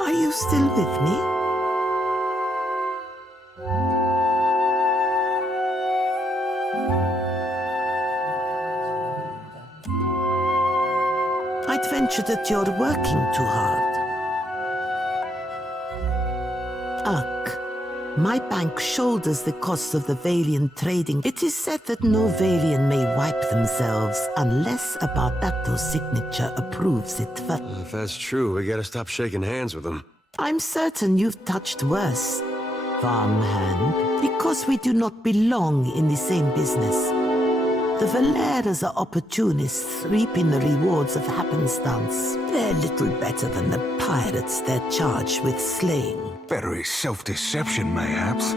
Are you still with me? I'd venture that you're working too hard. Ugh. My bank shoulders the cost of the Valian trading. It is said that no Valian may wipe themselves unless a Bardato signature approves it first. If that's true, we gotta stop shaking hands with them. I'm certain you've touched worse, farmhand, because we do not belong in the same business. The Valeras are opportunists reaping the rewards of happenstance. They're little better than the pirates they're charged with slaying. Better is self-deception, mayhaps.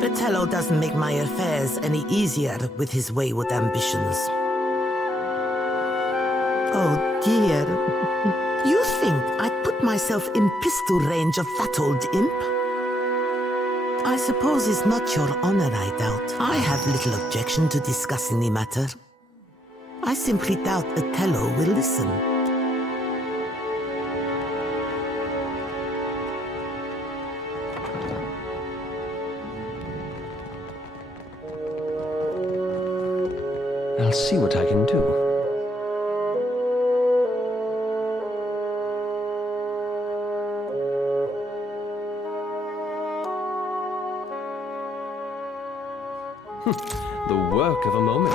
Fratello doesn't make my affairs any easier with his wayward ambitions. Oh dear. You think I'd put myself in pistol range of that old imp? I suppose it's not your honor, I doubt. I have little objection to discussing the matter. I simply doubt Othello will listen. I'll see what I can do. The work of a moment.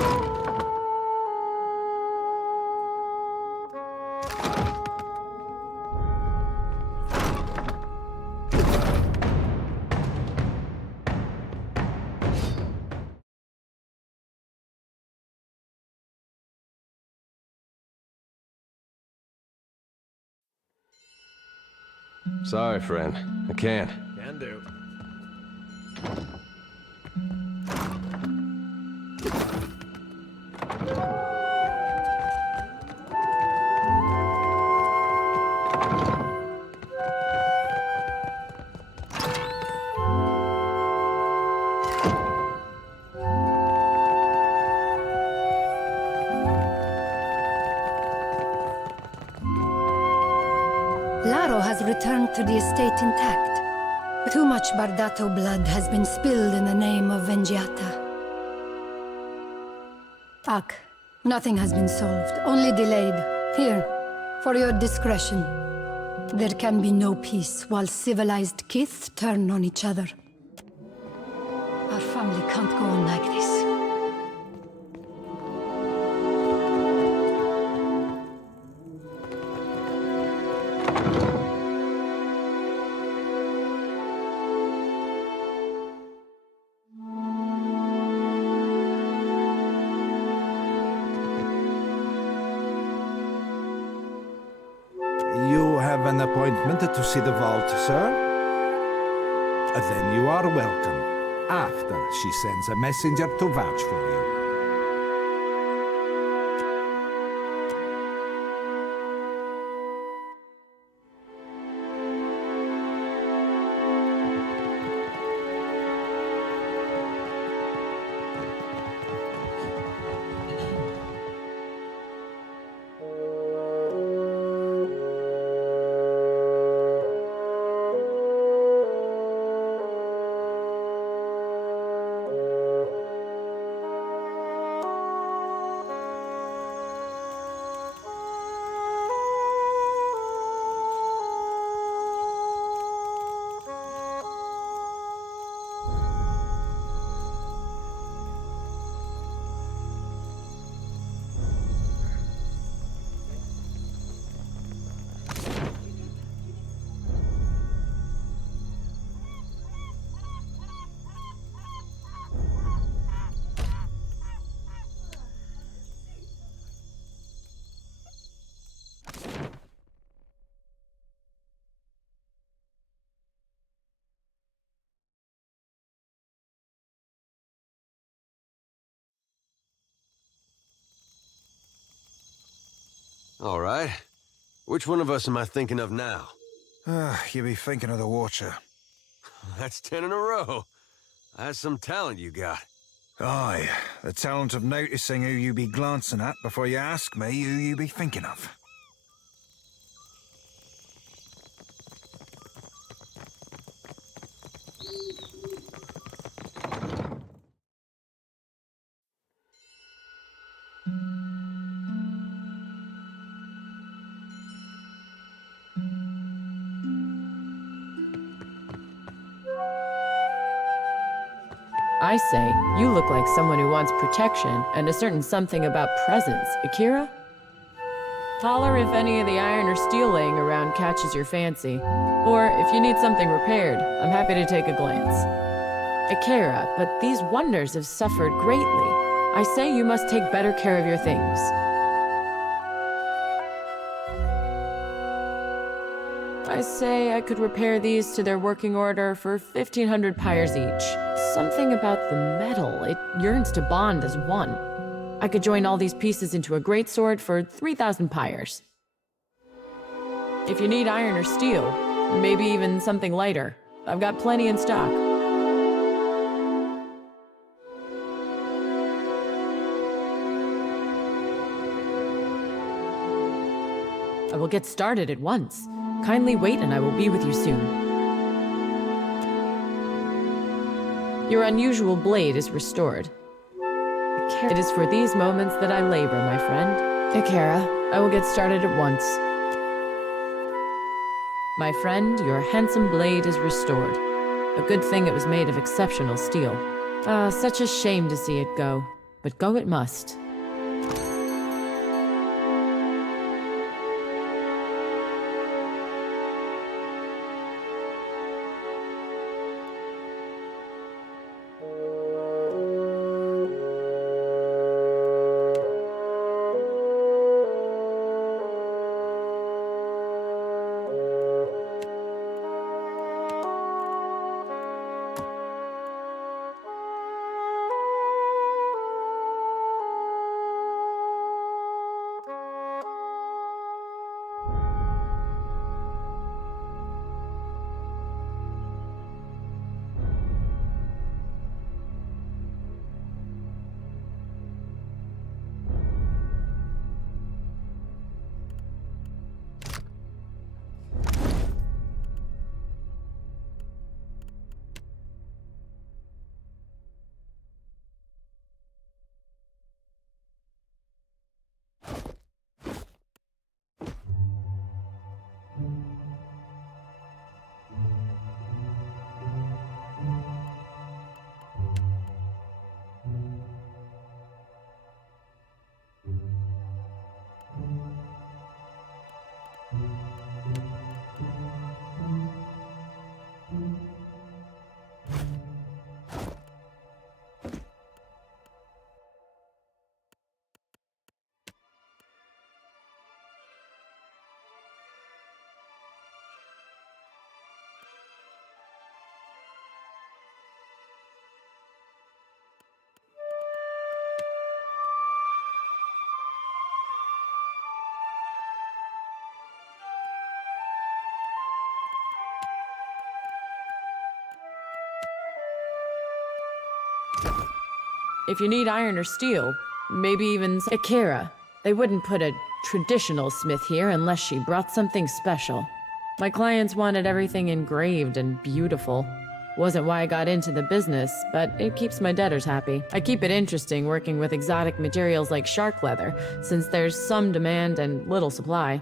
Sorry, friend. I can't. Can do. Laro has returned to the estate intact. Too much Bardato blood has been spilled in the name of Vengiata. Ak, nothing has been solved, only delayed. Here, for your discretion. There can be no peace while civilized kith turn on each other. Our family can't go on like this. an appointment to see the vault, sir? Then you are welcome. After she sends a messenger to vouch for you. All right. Which one of us am I thinking of now? You be thinking of the Watcher. That's 10 in a row. That's some talent you got. Aye, the talent of noticing who you be glancing at before you ask me who you be thinking of. I say, you look like someone who wants protection and a certain something about presence. Akira? Holler if any of the iron or steel laying around catches your fancy. Or if you need something repaired, I'm happy to take a glance. Akira, but these wonders have suffered greatly. I say you must take better care of your things. I say I could repair these to their working order for 1,500 pyres each. Something about the metal, it yearns to bond as one. I could join all these pieces into a great sword for 3,000 pyres. If you need iron or steel, maybe even something lighter, I've got plenty in stock. I will get started at once. Kindly wait and I will be with you soon. Your unusual blade is restored. It is for these moments that I labor, my friend. Akira, I will get started at once. My friend, your handsome blade is restored. A good thing it was made of exceptional steel. Ah, such a shame to see it go. But go it must. If you need iron or steel, maybe even Akira. They wouldn't put a traditional smith here unless she brought something special. My clients wanted everything engraved and beautiful. Wasn't why I got into the business, but it keeps my debtors happy. I keep it interesting working with exotic materials like shark leather, since there's some demand and little supply.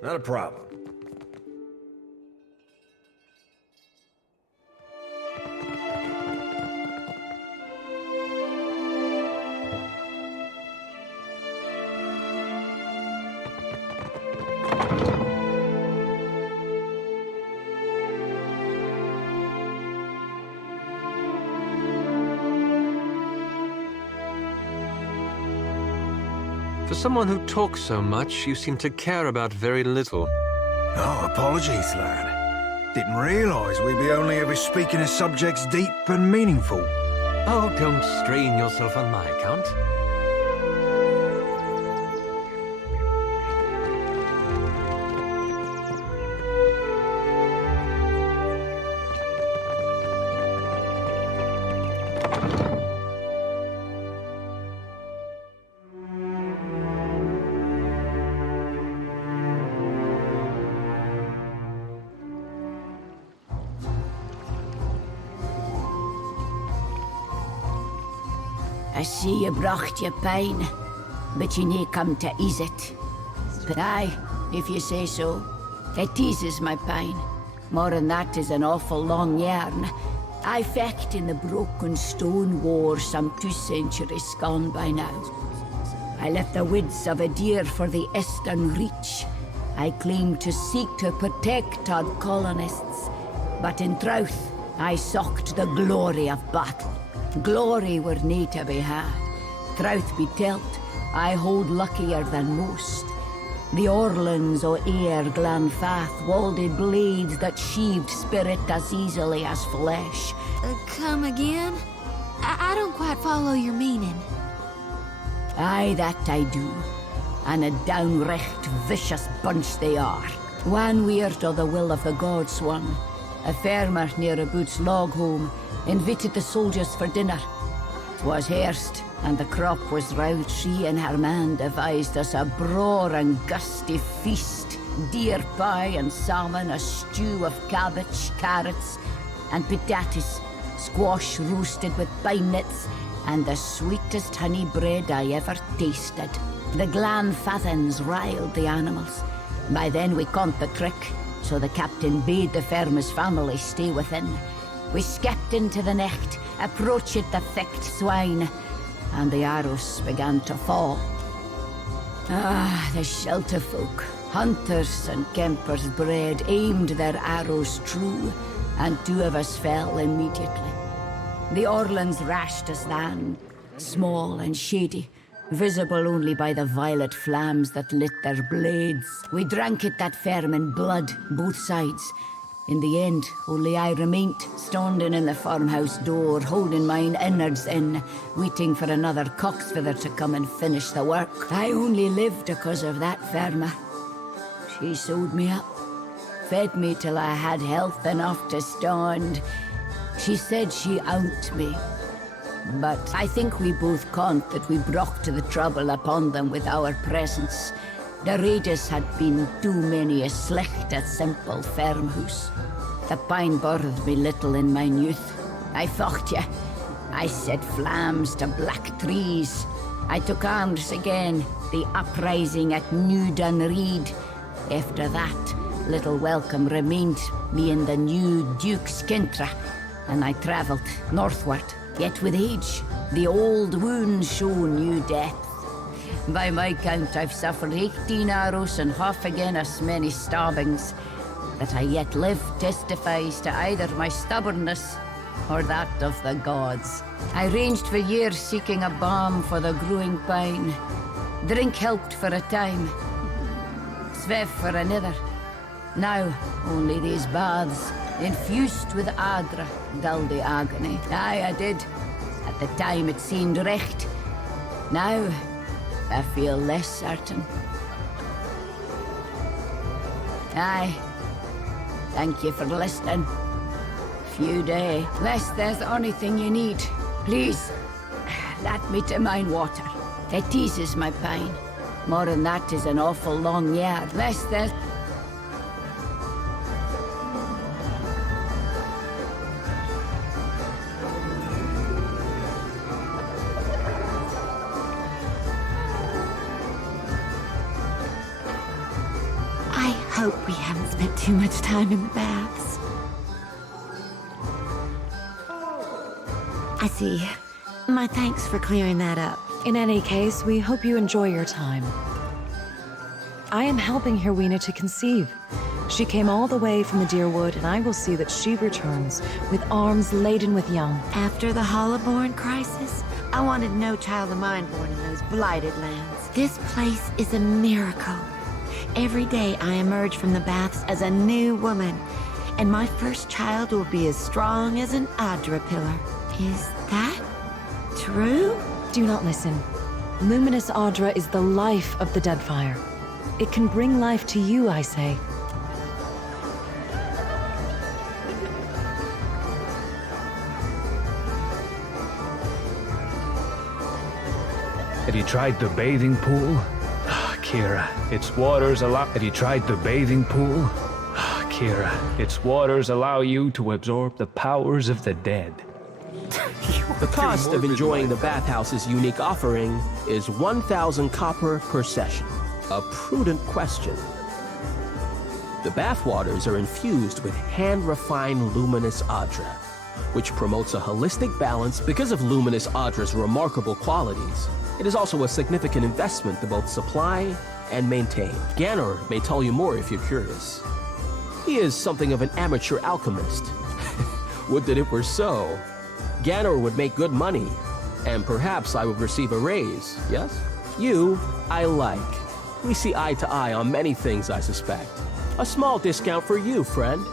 Not a problem. For someone who talks so much, you seem to care about very little. Oh, apologies, lad. Didn't realize we'd be only ever speaking of subjects deep and meaningful. Oh, don't strain yourself on my account. I see you brought your pain, but you nae come to ease it. But aye, if you say so, it eases my pain. More than that is an awful long yarn. I fecht in the broken stone war some 2 centuries gone by now. I left the woods of a deer for the eastern reach. I claimed to seek to protect our colonists, but in truth, I sought the glory of battle. Glory were nae to be had. Truth be telt, I hold luckier than most. The Orlans o' Ayr Glanfath wielded blades that sheathed spirit as easily as flesh. Come again? I don't quite follow your meaning. Aye, that I do. And a downright vicious bunch they are. One weird o' the will of the gods one. A farmer near a Boots log home invited the soldiers for dinner. 'Twas Hurst, and the crop was rout. She and her man devised us a braw and gusty feast. Deer pie and salmon, a stew of cabbage, carrots, and potatoes, squash roasted with pine nuts, and the sweetest honey bread I ever tasted. The Glanfathans riled the animals. By then we caught the trick, so the captain bade the farmer's family stay within. We skipped into the necht, approached the thick swine, and the arrows began to fall. Ah, the shelter folk, hunters and kempers bred, aimed their arrows true, and 2 of us fell immediately. The Orlans rashed us then, small and shady, visible only by the violet flames that lit their blades. We drank it that firm in blood, both sides. In the end, only I remained, standing in the farmhouse door, holding mine innards in, waiting for another cocksfeather to come and finish the work. I only lived because of that farmer. She sewed me up, fed me till I had health enough to stand. She said she owned me, but I think we both conned that we brought the trouble upon them with our presence. The raiders had been too many a slecht at simple farmhouse. The pine bothered me little in mine youth. I fought ye. I set flames to black trees. I took arms again, the uprising at New Dunreed. After that, little welcome remained me in the new Duke's Kintra, and I travelled northward. Yet with age, the old wounds show new depth. By my count, I've suffered 18 arrows and half again as many stabbings. That I yet live testifies to either my stubbornness or that of the gods. I ranged for years seeking a balm for the growing pine. Drink helped for a time, svev for another. Now, only these baths, infused with Adra, dull the agony. Aye, I did. At the time it seemed recht. Now, I feel less certain. Aye. Thank you for listening. Few day. Lest there's anything you need, please, let me to mine water. It eases my pain. More than that is an awful long year. Lest there's... I hope we haven't spent too much time in the baths. I see. My thanks for clearing that up. In any case, we hope you enjoy your time. I am helping Herwina to conceive. She came all the way from the Deerwood, and I will see that she returns with arms laden with young. After the Hollowborn crisis, I wanted no child of mine born in those blighted lands. This place is a miracle. Every day I emerge from the baths as a new woman, and my first child will be as strong as an Adra pillar. Is that true? Do not listen. Luminous Adra is the life of the Deadfire. It can bring life to you, I say. Have you tried the bathing pool? Kira, its waters allow... Have you tried the bathing pool? Kira, its waters allow you to absorb the powers of the dead. The cost of enjoying the bathhouse's unique offering is 1,000 copper per session. A prudent question. The bathwaters are infused with hand-refined luminous Adra, which promotes a holistic balance because of luminous Adra's remarkable qualities. It is also a significant investment to both supply and maintain. Ganor may tell you more if you're curious. He is something of an amateur alchemist. Would that it were so. Ganor would make good money, and perhaps I would receive a raise, yes? You, I like. We see eye to eye on many things, I suspect. A small discount for you, friend.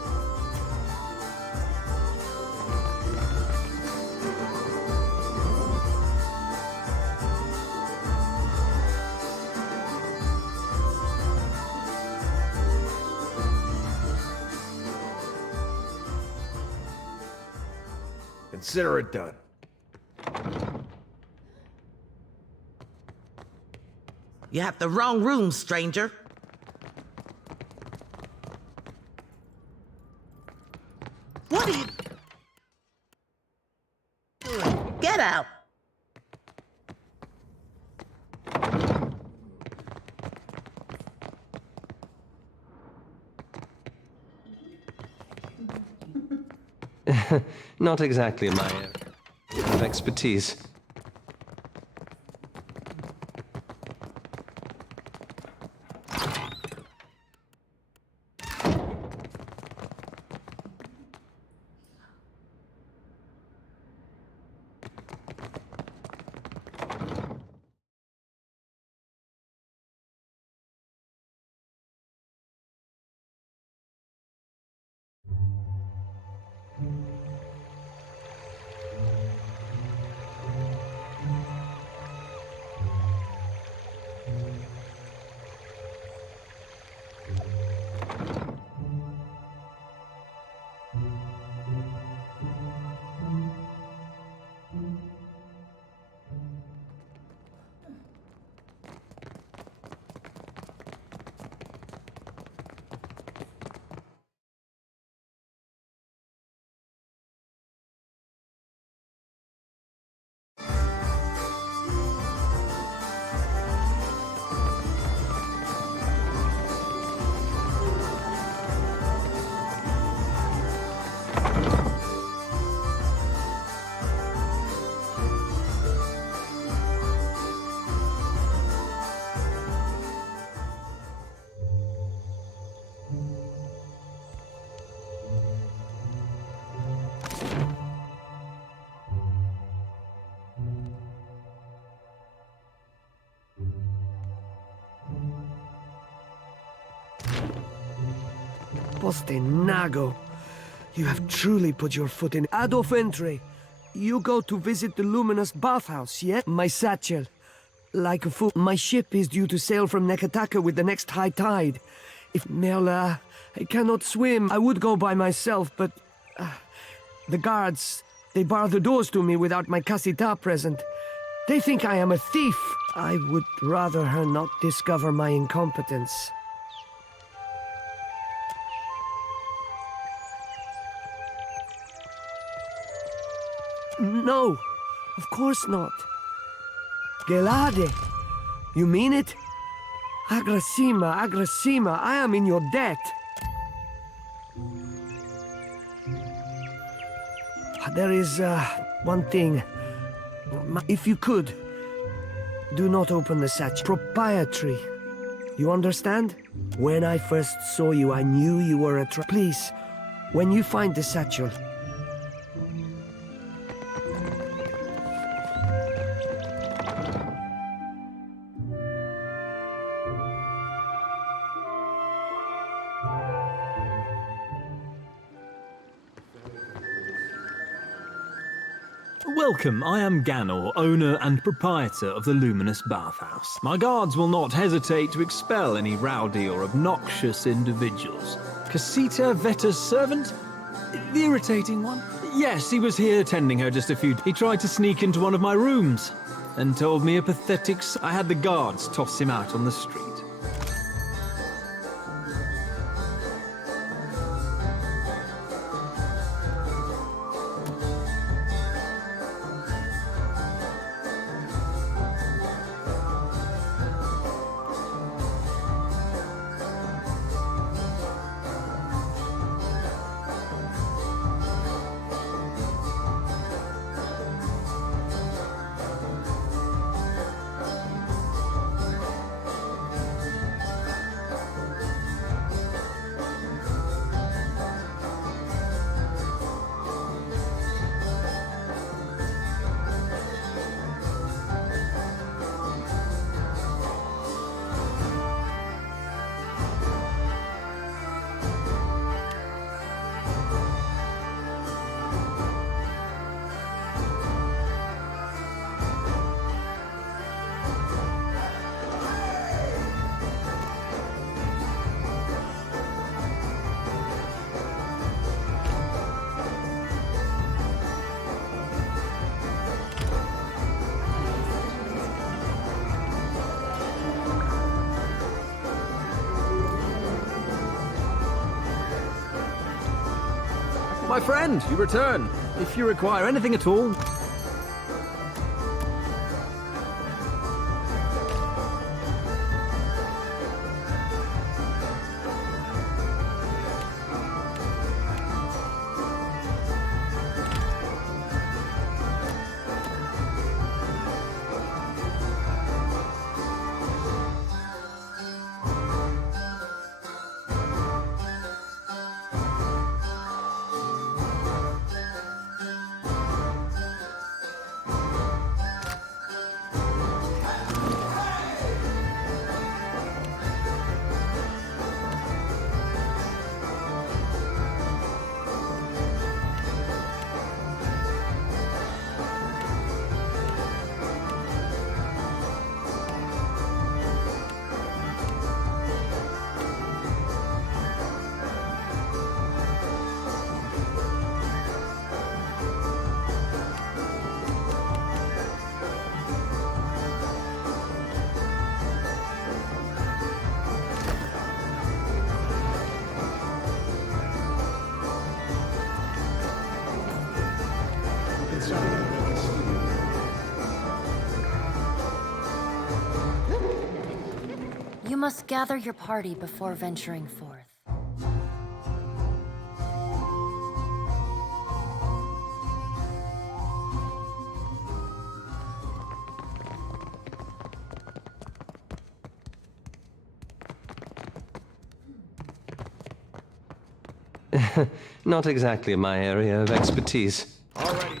Consider it done. You have the wrong room, stranger. What are you doing? Get out! Not exactly my area of expertise. Postenago. You have truly put your foot in. Adolf Entry, you go to visit the luminous bathhouse, yet? My satchel. Like a fool. My ship is due to sail from Nekataka with the next high tide. If Merla, I cannot swim. I would go by myself, but the guards, they bar the doors to me without my casita present. They think I am a thief. I would rather her not discover my incompetence. No, of course not. Gelade, you mean it? Agrasima, I am in your debt. There is one thing. If you could, do not open the satchel. Proprietary. You understand? When I first saw you, I knew you were a Please, when you find the satchel, Welcome, I am Ganor, owner and proprietor of the Luminous Bathhouse. My guards will not hesitate to expel any rowdy or obnoxious individuals. Casita Vetta's servant? The irritating one? Yes, he was here tending her just a few... He tried to sneak into one of my rooms and told me a pathetic... I had the guards toss him out on the street. My friend, you return. If you require anything at all... You must gather your party before venturing forth. Not exactly my area of expertise. Alrighty.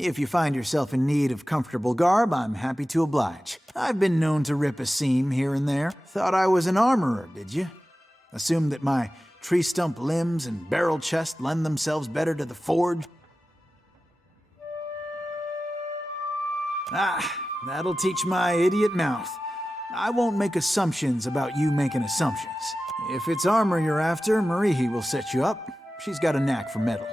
If you find yourself in need of comfortable garb, I'm happy to oblige. I've been known to rip a seam here and there. Thought I was an armorer, did you? Assumed that my tree stump limbs and barrel chest lend themselves better to the forge? That'll teach my idiot mouth. I won't make assumptions about you making assumptions. If it's armor you're after, Marihi will set you up. She's got a knack for metal.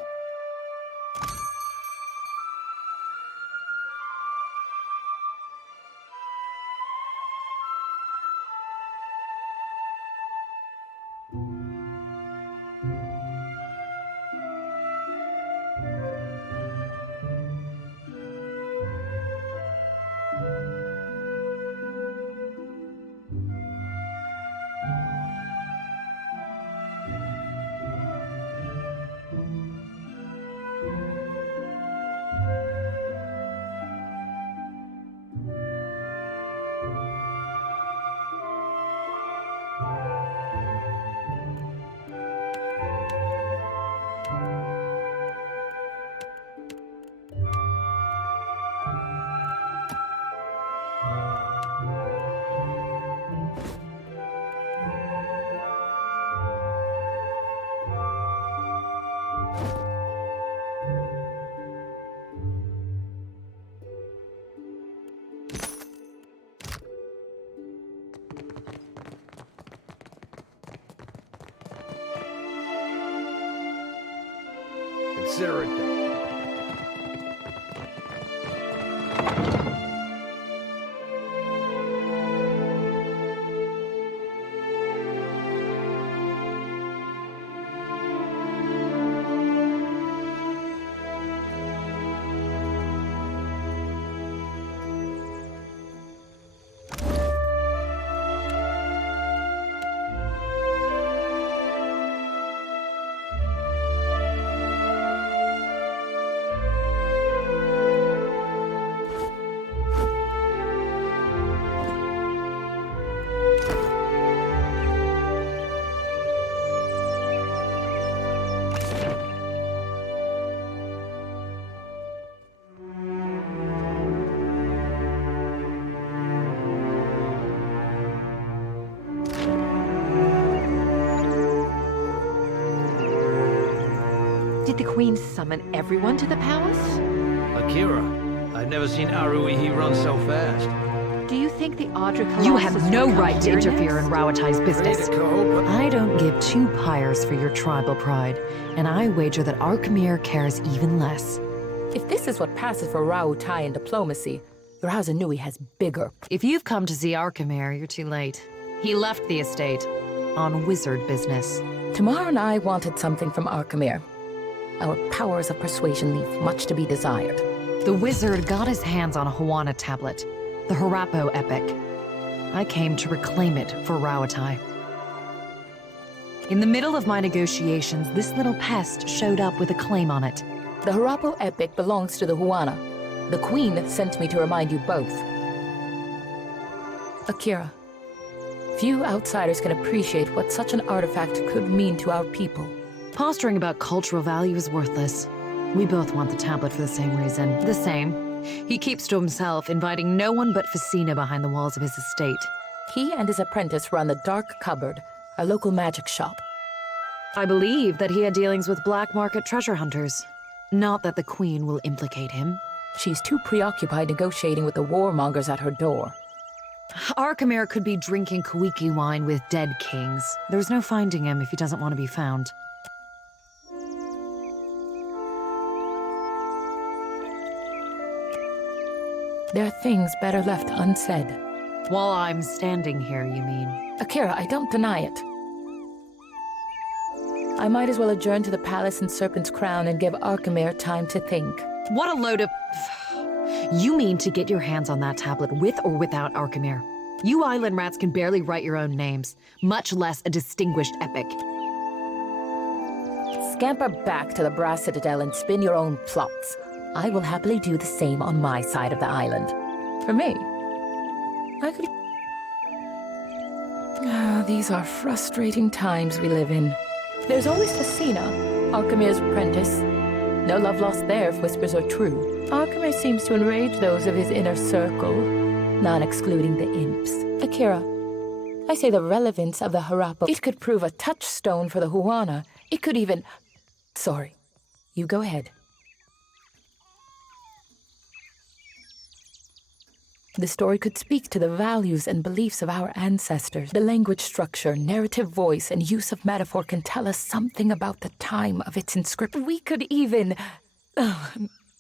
Consider it done. Did the Queen summon everyone to the palace? Akira, I've never seen Aruihi run so fast. Do you think the Audra Colossus You have no will come right to here interfere next? in Rawatai's business. I don't give two pyres for your tribal pride, and I wager that Arkemir cares even less. If this is what passes for Rawutai in diplomacy, Urahanui has bigger. If you've come to see Arkemir, you're too late. He left the estate on wizard business. Tamar and I wanted something from Arkemir. Our powers of persuasion leave much to be desired. The wizard got his hands on a Huana tablet, the Harapo epic. I came to reclaim it for Rawutai. In the middle of my negotiations, this little pest showed up with a claim on it. The Harapo epic belongs to the Huana. The Queen sent me to remind you both. Akira, few outsiders can appreciate what such an artifact could mean to our people. Posturing about cultural value is worthless. We both want the tablet for the same reason. The same. He keeps to himself, inviting no one but Facina behind the walls of his estate. He and his apprentice run the Dark Cupboard, a local magic shop. I believe that he had dealings with black market treasure hunters. Not that the Queen will implicate him. She's too preoccupied negotiating with the warmongers at her door. Arkemir could be drinking Kuiki wine with dead kings. There's no finding him if he doesn't want to be found. There are things better left unsaid. While I'm standing here, you mean? Akira, I don't deny it. I might as well adjourn to the palace in Serpent's Crown and give Arkemir time to think. What a load of... You mean to get your hands on that tablet with or without Arkemir? You island rats can barely write your own names, much less a distinguished epic. Scamper back to the Brass Citadel and spin your own plots. I will happily do the same on my side of the island. For me, I could... These are frustrating times we live in. There's always Facina, Alchemir's apprentice. No love lost there if whispers are true. Archimedes seems to enrage those of his inner circle, not excluding the imps. Akira, I say the relevance of the Harappa. It could prove a touchstone for the Huana. It could even... Sorry. You go ahead. The story could speak to the values and beliefs of our ancestors. The language structure, narrative voice, and use of metaphor can tell us something about the time of its inscription. We could even...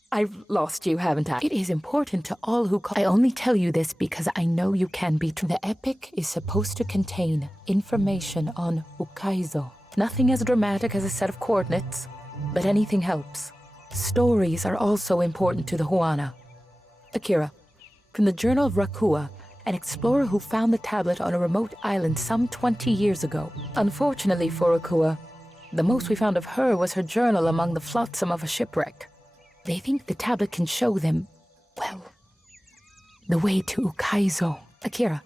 I've lost you, haven't I? It is important to all who call... I only tell you this because I know you can be true. The epic is supposed to contain information on Ukaizo. Nothing as dramatic as a set of coordinates, but anything helps. Stories are also important to the Huana. Akira, from the Journal of Rakua, an explorer who found the tablet on a remote island some 20 years ago. Unfortunately for Rakua, the most we found of her was her journal among the flotsam of a shipwreck. They think the tablet can show them, well, the way to Ukaizo. Akira,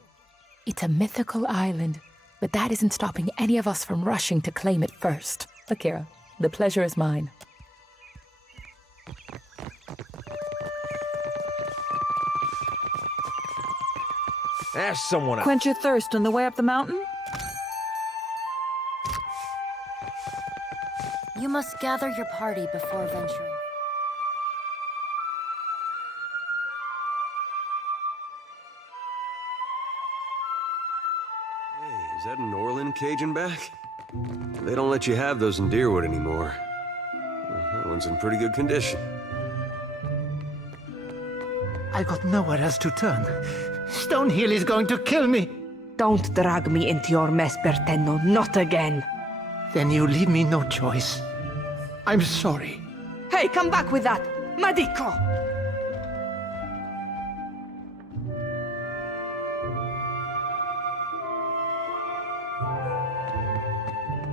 it's a mythical island, but that isn't stopping any of us from rushing to claim it first. Akira, the pleasure is mine. Ask someone else. Quench your thirst on the way up the mountain? You must gather your party before venturing. Hey, is that an Orlin Cajun back? They don't let you have those in Deerwood anymore. Well, that one's in pretty good condition. I got nowhere else to turn. Stonehill is going to kill me. Don't drag me into your mess, Bertenno. Not again. Then you leave me no choice. I'm sorry. Hey, come back with that! Madiko!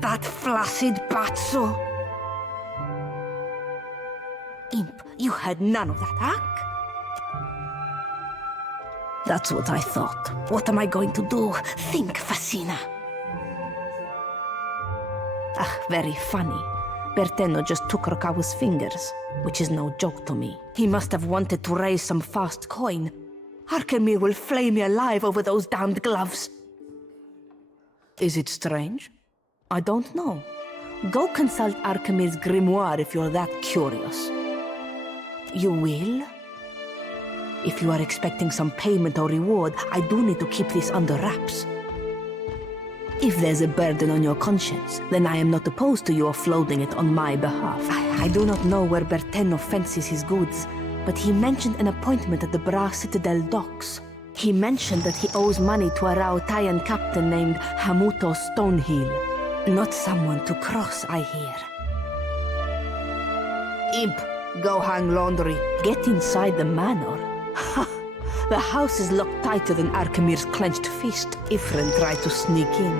That flaccid Batso! Imp, you had none of that, huh? That's what I thought. What am I going to do? Think, Fascina. Ah, very funny. Bertenno just took Rokawa's fingers, which is no joke to me. He must have wanted to raise some fast coin. Arkemir will flay me alive over those damned gloves. Is it strange? I don't know. Go consult Arkemir's grimoire if you're that curious. You will? If you are expecting some payment or reward, I do need to keep this under wraps. If there's a burden on your conscience, then I am not opposed to you offloading it on my behalf. I do not know where Bertenno fences his goods, but he mentioned an appointment at the Bra Citadel docks. He mentioned that he owes money to a Raotayan captain named Hamuto Stonehill. Not someone to cross, I hear. Imp, go hang laundry. Get inside the manor. Ha! The house is locked tighter than Arkemir's clenched fist. Ifrin tried to sneak in.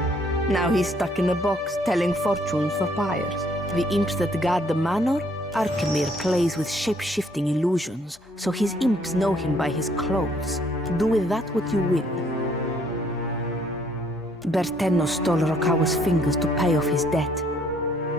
Now he's stuck in a box, telling fortunes for pyres. The imps that guard the manor? Arkemir plays with shape-shifting illusions, so his imps know him by his clothes. Do with that what you will. Bertenno stole Rokawa's fingers to pay off his debt.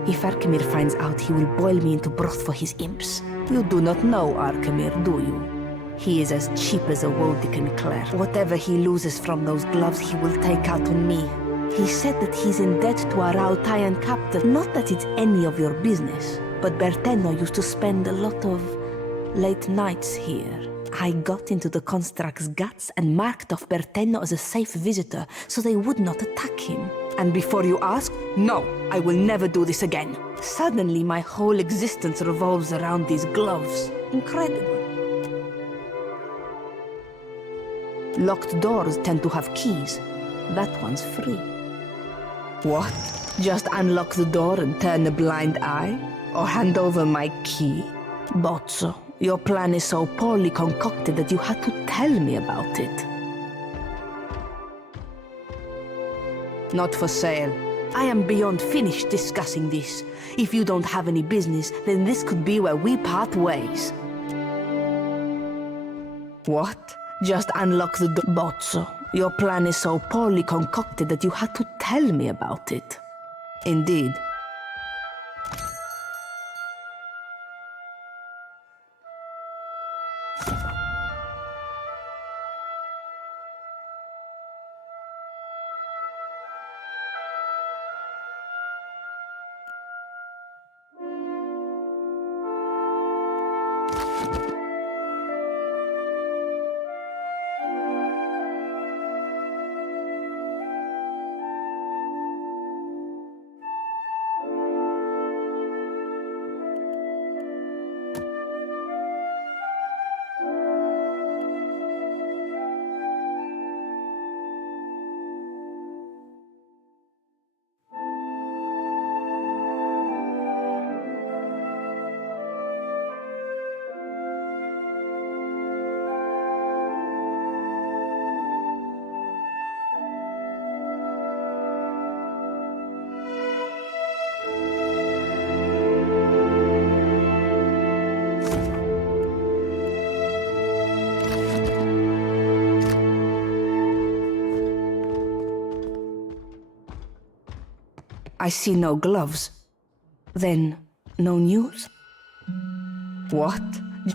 If Arkemir finds out, he will boil me into broth for his imps. You do not know Arkemir, do you? He is as cheap as a Wodican Clare. Whatever he loses from those gloves, he will take out on me. He said that he's in debt to a Raotayan captain. Not that it's any of your business, but Bertenno used to spend a lot of late nights here. I got into the construct's guts and marked off Bertenno as a safe visitor so they would not attack him. And before you ask, no, I will never do this again. Suddenly, my whole existence revolves around these gloves. Incredible. Locked doors tend to have keys. That one's free. What? Just unlock the door and turn a blind eye? Or hand over my key? Bozzo, your plan is so poorly concocted that you had to tell me about it. Not for sale. I am beyond finished discussing this. If you don't have any business, then this could be where we part ways. What? Just unlock the door. Bozzo, your plan is so poorly concocted that you had to tell me about it. Indeed. I see no gloves. Then, no news? What?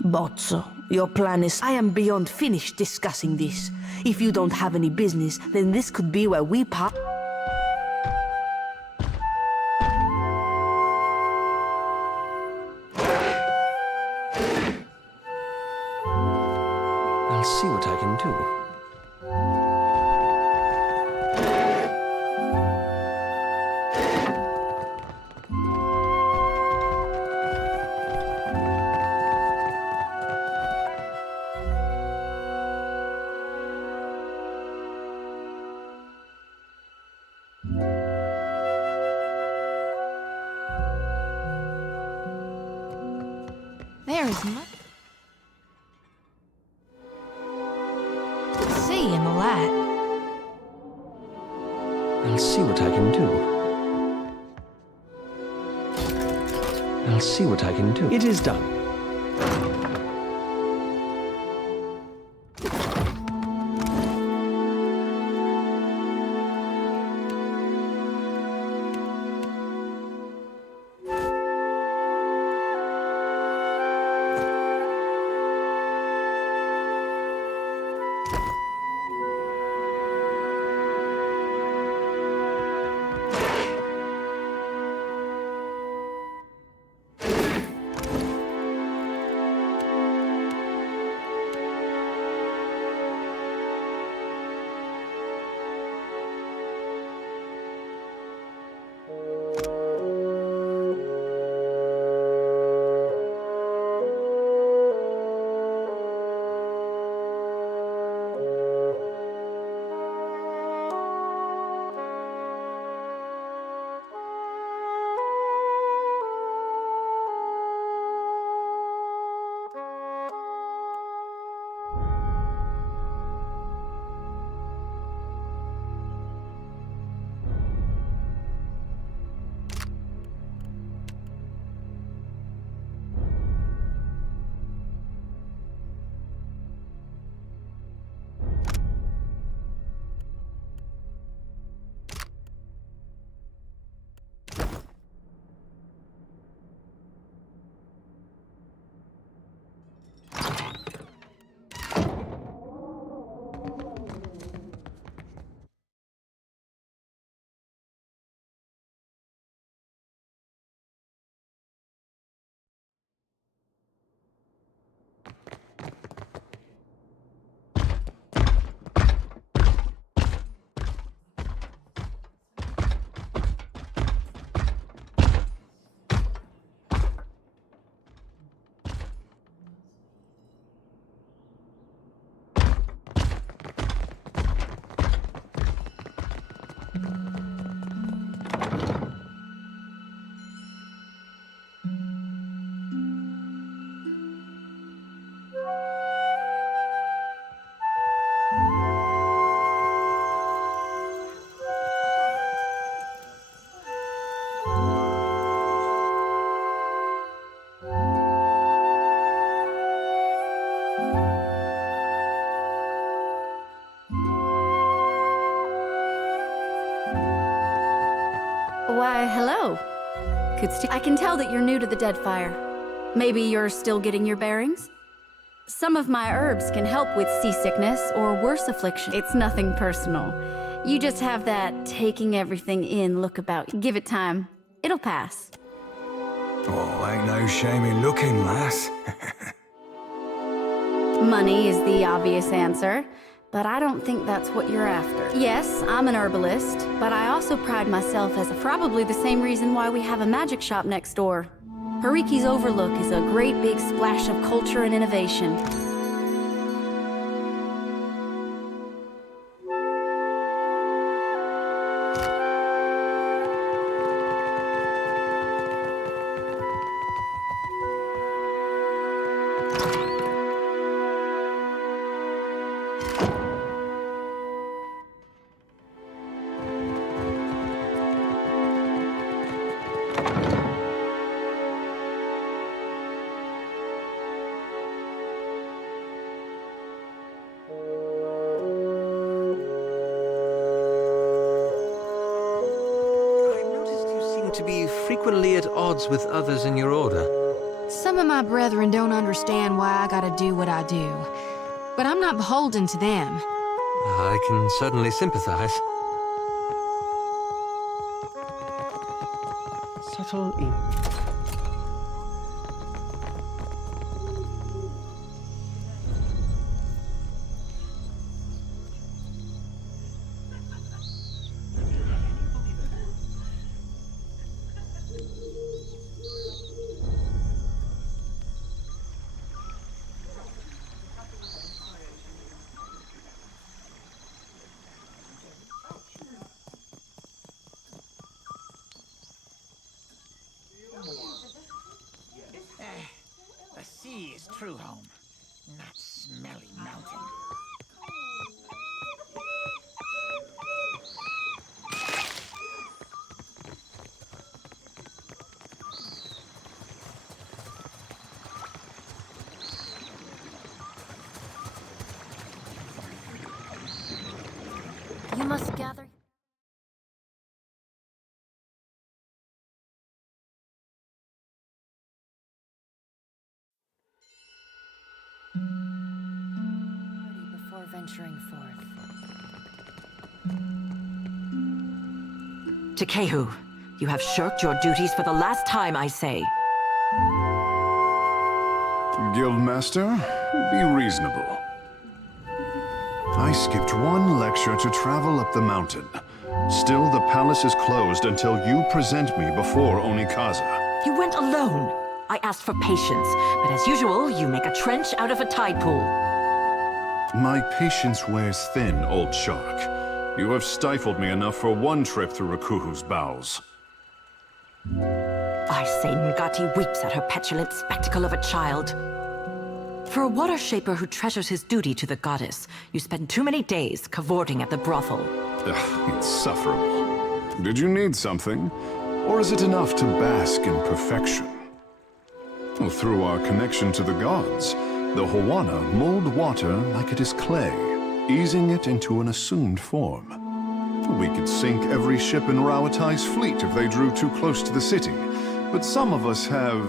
Bozzo, your plan is... I am beyond finished discussing this. If you don't have any business, then this could be where we part. I'll see what I can do. There is much to see in the light. I'll see what I can do. I'll see what I can do. It is done. Why, hello. I can tell that you're new to the Deadfire. Maybe you're still getting your bearings? Some of my herbs can help with seasickness or worse affliction. It's nothing personal. You just have that taking everything in look about you. Give it time. It'll pass. Oh, ain't no shame in looking, lass. Money is the obvious answer, but I don't think that's what you're after. Yes, I'm an herbalist, but I also pride myself as probably the same reason why we have a magic shop next door. Hariki's Overlook is a great big splash of culture and innovation. to be frequently at odds with others in your order. Some of my brethren don't understand why I gotta do what I do, but I'm not beholden to them. I can certainly sympathize. Subtle ink. The sea is true home, not smelly mountain. You must gather... before venturing forth. Tekehu, you have shirked your duties for the last time, I say. Guildmaster, be reasonable. I skipped one lecture to travel up the mountain. Still, the palace is closed until you present me before Onikaza. You went alone. I asked for patience, but as usual, you make a trench out of a tide pool. My patience wears thin, old shark. You have stifled me enough for one trip through Rakuhu's bowels. I say Ngati weeps at her petulant spectacle of a child. For a water shaper who treasures his duty to the goddess, you spend too many days cavorting at the brothel. Ugh, insufferable. Did you need something? Or is it enough to bask in perfection? Well, through our connection to the gods, the Howana mold water like it is clay, easing it into an assumed form. We could sink every ship in Rawatai's fleet if they drew too close to the city, but some of us have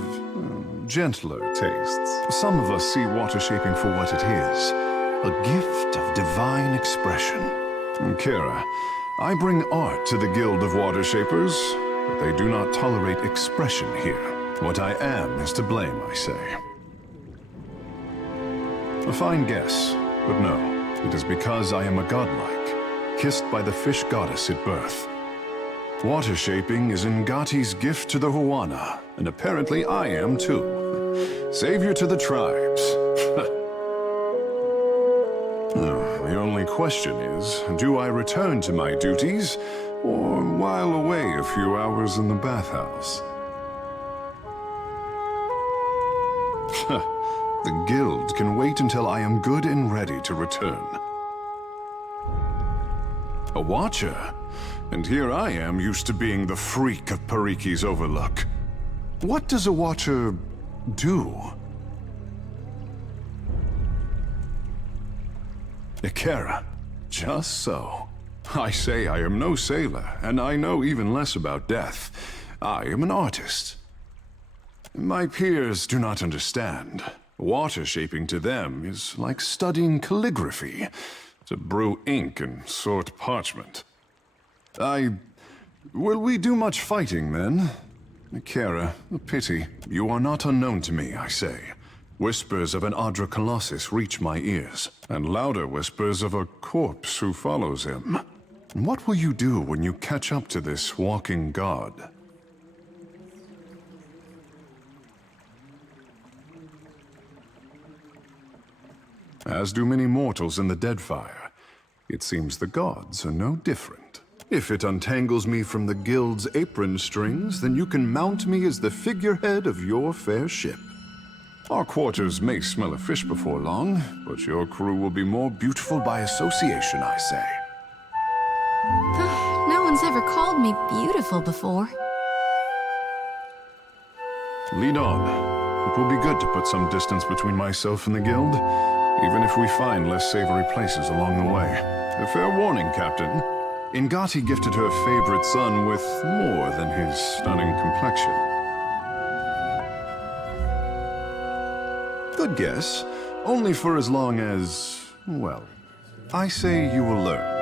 gentler tastes. Some of us see water shaping for what it is, a gift of divine expression. Kira, I bring art to the Guild of Water Shapers, but they do not tolerate expression here. What I am is to blame, I say. A fine guess, but no. It is because I am a godlike, kissed by the fish goddess at birth. Water shaping is Ngati's gift to the Howana, and apparently I am too. Savior to the tribes. The only question is, do I return to my duties, or while away a few hours in the bathhouse? The guild can wait until I am good and ready to return. A watcher? And here I am used to being the freak of Pariki's overlook. What does a watcher do? Ikera. Just so. I say I am no sailor, and I know even less about death. I am an artist. My peers do not understand. Water shaping to them is like studying calligraphy, to brew ink and sort parchment. Will we do much fighting, then? Kara, a pity. You are not unknown to me, I say. Whispers of an Adra Colossus reach my ears, and louder whispers of a corpse who follows him. What will you do when you catch up to this walking god? As do many mortals in the Deadfire. It seems the gods are no different. If it untangles me from the guild's apron strings, then you can mount me as the figurehead of your fair ship. Our quarters may smell of fish before long, but your crew will be more beautiful by association, I say. No one's ever called me beautiful before. Lead on. It will be good to put some distance between myself and the guild, even if we find less savory places along the way. A fair warning, Captain. Ingati gifted her favorite son with more than his stunning complexion. Good guess. Only for as long as, well, I say you will learn.